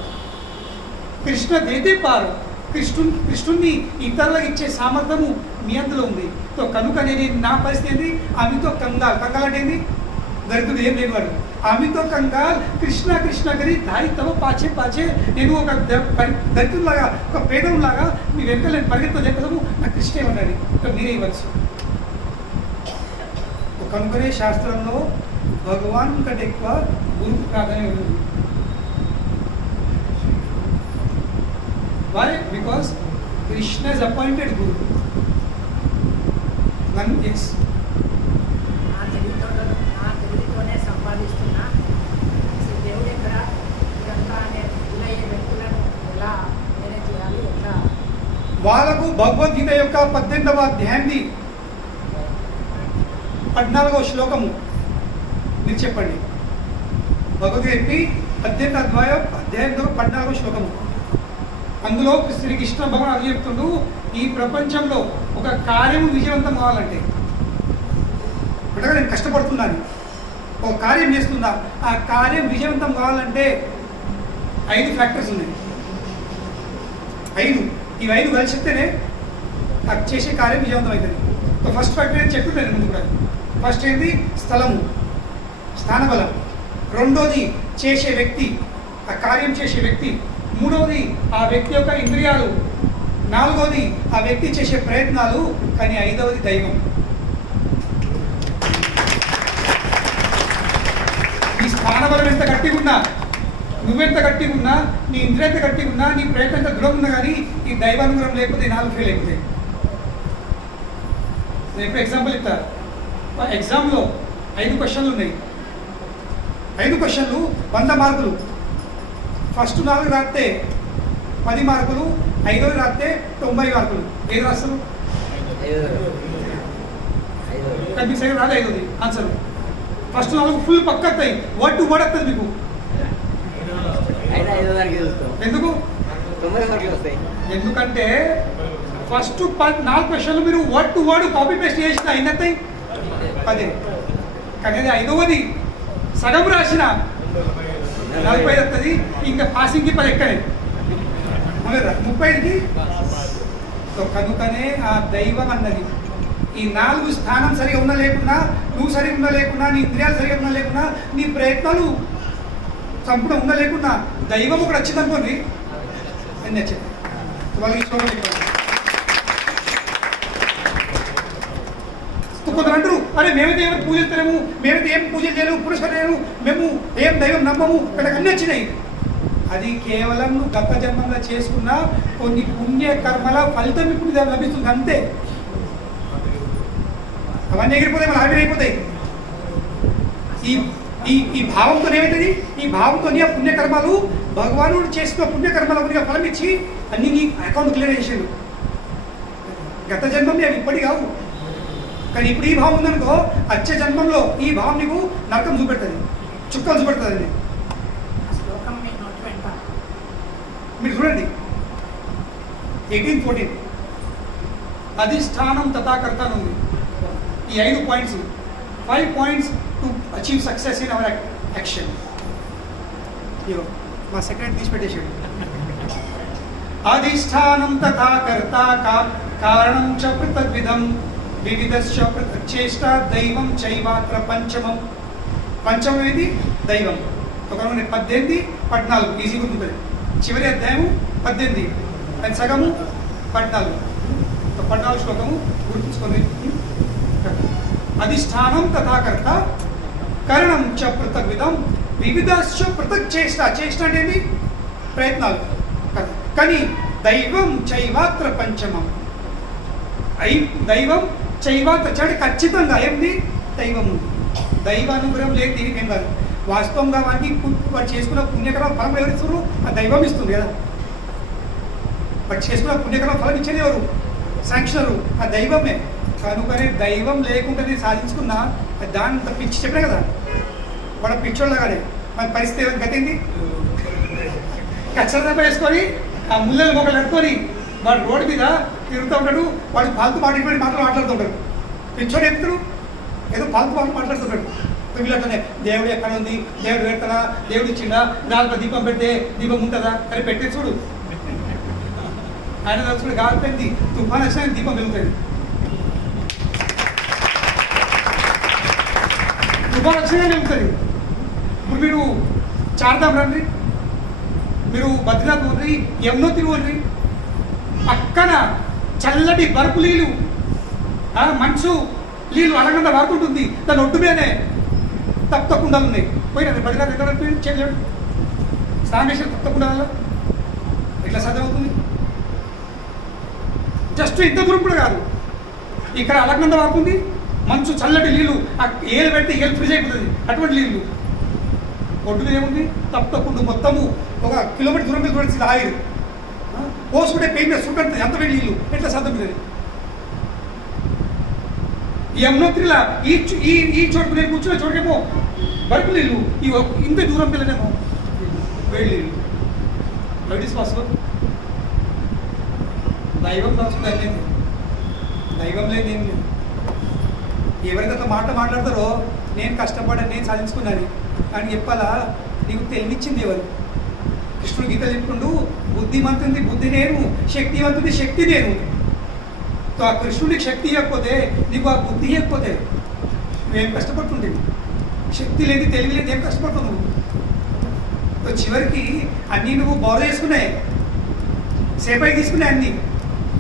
కృష్ణ దేతే పారు. కృష్ణుడిని ఇతరులకు ఇచ్చే సామర్థ్యము మీ అందులో ఉంది. సో కనుక నేను నా పరిస్థితి ఏంటి? ఆమెతో కంగాల్. కంగాల్ అంటే ఏంటి? దరిద్రుడు, ఏం లేనివాడు. ఆమెతో కంగాల్ కృష్ణ కృష్ణ గరి దారి తవ పాచే పాచే. నేను ఒక దరిద్రులాగా, ఒక పేదవులాగా మీ వెనుక నేను పరిగెత్తుతో చెప్పడము నాకు కృష్ణ ఏమన్నాడు, ఇక మీరే ఇవ్వచ్చు. కనుకనే శాస్త్రంలో భగవాన్ కంటే ఎక్కువ గురువు ప్రాధాన్యం ఉంది. Why? Because Krishna is appointed Guru. None is. తెలుగుతోనే సంపాదిస్తున్నా దేవుడు ఎక్కడ ఇదంతా గురయ్యే వ్యక్తులను ఎలా మేనేజ్ చేయాలి, ఎట్లా? వాళ్ళకు భగవద్గీత యొక్క 18వ అధ్యాయంది 14వ శ్లోకము మీరు చెప్పండి. భగవద్గీత 18వ అధ్యాయంలో 14వ శ్లోకము. అందులో శ్రీకృష్ణ భగవాన్ అది చెప్తుండు, ఈ ప్రపంచంలో ఒక కార్యం విజయవంతం కావాలంటే, అంటే నేను కష్టపడుతున్నాను, ఒక కార్యం చేస్తున్నా, ఆ కార్యం విజయవంతం కావాలంటే 5 ఫ్యాక్టర్స్ ఉన్నాయి. 5 ఈ 5 కలిసి చెప్తేనే అది చేసే కార్యం విజయవంతం అవుతుంది. సో ఫస్ట్ ఫ్యాక్టర్ ఏం చెప్తున్నాను ముందు కూడా. ఫస్ట్ ఏంటి? స్థలము, స్థానబలం. రెండోది చేసే వ్యక్తి, ఆ కార్యం చేసే వ్యక్తి. మూడవది ఆ వ్యక్తి యొక్క ఇంద్రియాలు. నాలుగవది ఆ వ్యక్తి చేసే ప్రయత్నాలు. కానీ 5వది దైవం. నీ స్థానబలం ఎంత గట్టిగా ఉన్నా, నువ్వెంత గట్టిగా ఉన్నా, నీ ఇంద్రియ ఎంత గట్టిగా ఉన్నా, నీ ప్రయత్నం ఎంత దృఢం ఉన్నా కానీ ఈ దైవానుగ్రహం లేకపోతే 4 ఫెయిల్ అయిపోతాయి. నేను ఇప్పుడు ఎగ్జాంపుల్ ఇస్తా. ఎగ్జామ్లో 5 క్వశ్చన్లు ఉన్నాయి. 5 క్వశ్చన్లు 100 మార్కులు. ఫస్ట్ 4 రాస్తే 10 మార్కులు, 5వ రాస్తే 90 మార్కులు. ఏది రాస్తారు? కానీ మీకు సరిగ్గా రాదు 5వది ఆన్సర్. ఫస్ట్ 4 ఫుల్ పక్క వస్తాయి, వర్డ్ టు వర్డ్ వస్తుంది మీకు. ఎందుకు? ఎందుకంటే ఫస్ట్ 4 క్వశ్చన్లు మీరు word to word copy paste చేసిన ఎన్ని వస్తాయి? 10. కానీ అది 5వది సగం రాసిన 45 వస్తుంది. ఇంకా పాసింగ్కి 10 ఎక్కడే 35కి. సో కనుకనే ఆ దైవం అన్నది ఈ 4 స్థానం సరిగా ఉన్నా లేకున్నా, నువ్వు సరిగా ఉన్నా లేకున్నా, నీ ఇంద్రియాలు సరిగా ఉన్నా లేకున్నా, నీ ప్రయత్నాలు సంపూర్ణ ఉన్నా లేకున్నా దైవం ఒకటి వచ్చింది అనుకోండి అన్నీ వచ్చింది. వాళ్ళకి కొందరు అంటారు, అరే మేమైతే ఎవరు పూజలు తెలియము, మేమైతే ఏం పూజలు చేయలేము, పురుషులు మేము ఏం దైవం నమ్మము, ఇక్కడ అన్నీ వచ్చినాయి. అది కేవలం గత జన్మంలో చేసుకున్న కొన్ని పుణ్య కర్మల ఫలితం ఇప్పుడు లభిస్తుంది అంతే. అవన్నీ ఎగిరిపోతాయి, మన ఆవిరైపోతాయి. ఈ ఈ ఈ భావంతో ఏమవుతుంది? ఈ భావంతో ఆ పుణ్యకర్మలు భగవానుడు చేసిన పుణ్యకర్మల గురించి ఫలం ఇచ్చి అన్ని నీ అకౌంట్ క్లియర్ చేసాడు. గత జన్మం అవి ఇప్పటి కావు. కానీ ఇప్పుడు ఈ భావం ఉందనుకో, వచ్చే జన్మంలో ఈ భావం నీకు నరకం చూపెడుతుంది, చుక్కలు చూపెడుతుంది. మీరు చూడండి 18-14 అధిష్టానం తథాకర్త ఉంది. ఈ 5 points, 5 points to achieve success in our action. ఇగో మా సెక్రటరీ తీసి పెట్టేసాడు. అధిష్టానం తథాకర్త కారణం చ పృథగ్విధం వివిధశ్చ పృథక్ చేష్ట దైవం చైవాత్ర పంచమం. పంచమం ఏది? దైవం. ఒక 18, 14 ఈజీ గుర్తుంటుంది. చివరి అధ్యాయము 18, అది సగము 14. 14 శ్లోకము గుర్తుంచుకోండి. అధిష్టానం తథాకర్త కరణం చ పృథగ్విధం వివిధశ్చ పృథక్ చేష్ట. చేష్ట అంటే ఏంటి? ప్రయత్నాలు. కానీ దైవం చైవాత్ర పంచమం. దైవం చైవాత్ర అంటే ఖచ్చితంగా ఏంటి? దైవం ఉంది. దైవానుగ్రహం లేదు దీనికి ఏం కాదు. వాస్తవంగా వాడు చేసుకున్న పుణ్యకర్మ ఫలం ఎవరు ఇస్తున్నారు? ఆ దైవం ఇస్తుంది కదా. వాడు చేసుకున్న కర్మ ఫలం ఇచ్చేది ఎవరు? శాంక్షనరు, ఆ దైవమే. కనుకనే దైవం లేకుండా నేను సాధించుకున్నా దాని పిచ్చి చెప్పినా కదా, వాడు పిచ్చోళ్ళగానే మన పరిస్థితి ఏమైనా గతింది. కచ్చర దెబ్బ వేసుకొని ఆ ముళ్ళలు మొక్కలు కట్టుకొని వాడు రోడ్డు మీద తిరుగుతూ ఉంటాడు. వాడు పాల్తు మాట్లాడుతూ మాట్లాడుతుంటాడు. పిచ్చోడు చెప్తాడు ఏదో పాల్తు మాట్లాడుతుంటాడు. వీళ్ళతోనే దేవుడు ఎక్కడ ఉంది, దేవుడు పెడతాడా, దేవుడు ఇచ్చిందా, గాలిపై దీపం పెడితే దీపం ఉంటుందా అని పెట్టే చూడు. ఆయన చూడు గాలిపోయింది, తుఫాన్ వచ్చినా దీపం వెలుగుతుంది. తుఫాన్ వచ్చినా వెలుగుతుంది. ఇప్పుడు మీరు చార్ధాం రండి, మీరు బద్రీనాథ్ ఊరి, యమునోత్రి ఊరి, పక్కన చల్లటి బరుపు నీళ్ళు, మంచు నీళ్ళు అలగంట వాడుకుంటుంది. దాని ఒడ్డు మీదనే తప్పకుండా ఉన్నాయి. పోయినా బద్రీనాథ్ ఎక్కడ చేయలేడు, స్నానేశ్వరం తప్పకుండా వల్ల ఎట్లా సాధ్యమవుతుంది? జస్ట్ ఇంత దూరం కూడా కాదు, ఇక్కడ అలగంట వాడుతుంది, మంచు చల్లటి నీళ్ళు, ఏలు పెడితే ఏలు ఫ్రిజ్ అయిపోతుంది. అటువంటి నీళ్ళు ఒడ్డు మీద ఏముంది? తప్పకుండా మొత్తము 1 కిలోమీటర్ దూరం మీద చూడాల్సింది ఆయిల్ పోసుకుంటే పెయిన్ మీద సుట్టంటుంది. ఎంత వేడి నీళ్ళు ఎట్లా సాధ్యమవుతుంది? యమునోత్రిలా ఈ చోటుకు నేను కూర్చున్న చోటుకేమో బరుపు నీళ్ళు, ఇంత దూరం పిల్లనేమో వేడి నీళ్ళు. It is possible. దైవం రాసుకుంటే లేదు, దైవం లేదు, ఏం లేదు. ఎవరైతే అట్లా మాట్లాడతారో నేను కష్టపడాను, నేను సాధించుకున్నాను అని చెప్పాలా? నీకు తెలివిచ్చింది ఎవరు? కృష్ణుడు గీత చెప్పుకుంటూ బుద్ధిమంతుంది బుద్ధి నేను, శక్తివంతుంది శక్తి నేను. ఆ కృష్ణుడికి శక్తి ఇవ్వకపోతే, నీకు ఆ బుద్ధి ఇవ్వకపోతే నువ్వేం కష్టపడుతుంటేవి? శక్తి లేదు, తెలివి లేదు, ఏం కష్టపడుతుంది నువ్వు? చివరికి అన్నీ నువ్వు బోర్ చేసుకున్నాయి, సేపై తీసుకున్నాయి అన్నీ.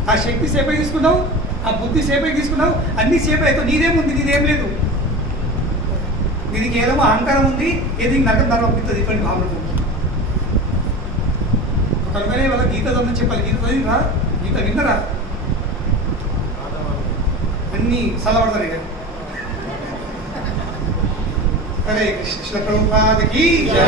ఆ శక్తి సేపై తీసుకున్నావు, ఆ బుద్ధి సేపై తీసుకున్నావు, అన్నీ సేపై అవుతావు. నీదేముంది? నీదేం లేదు. నీది కేవలం అహంకారం ఉంది, ఏది నరకం ధర పంపిస్తుంది. ఇటువంటి భావన కనుకనే వాళ్ళ గీత చదవని చెప్పాలి. గీత చదివిరా, గీత విన్నరా, అన్నీ చల్లబడతారు. ఇక హరే కృష్ణ ప్రభుపాదకి జై.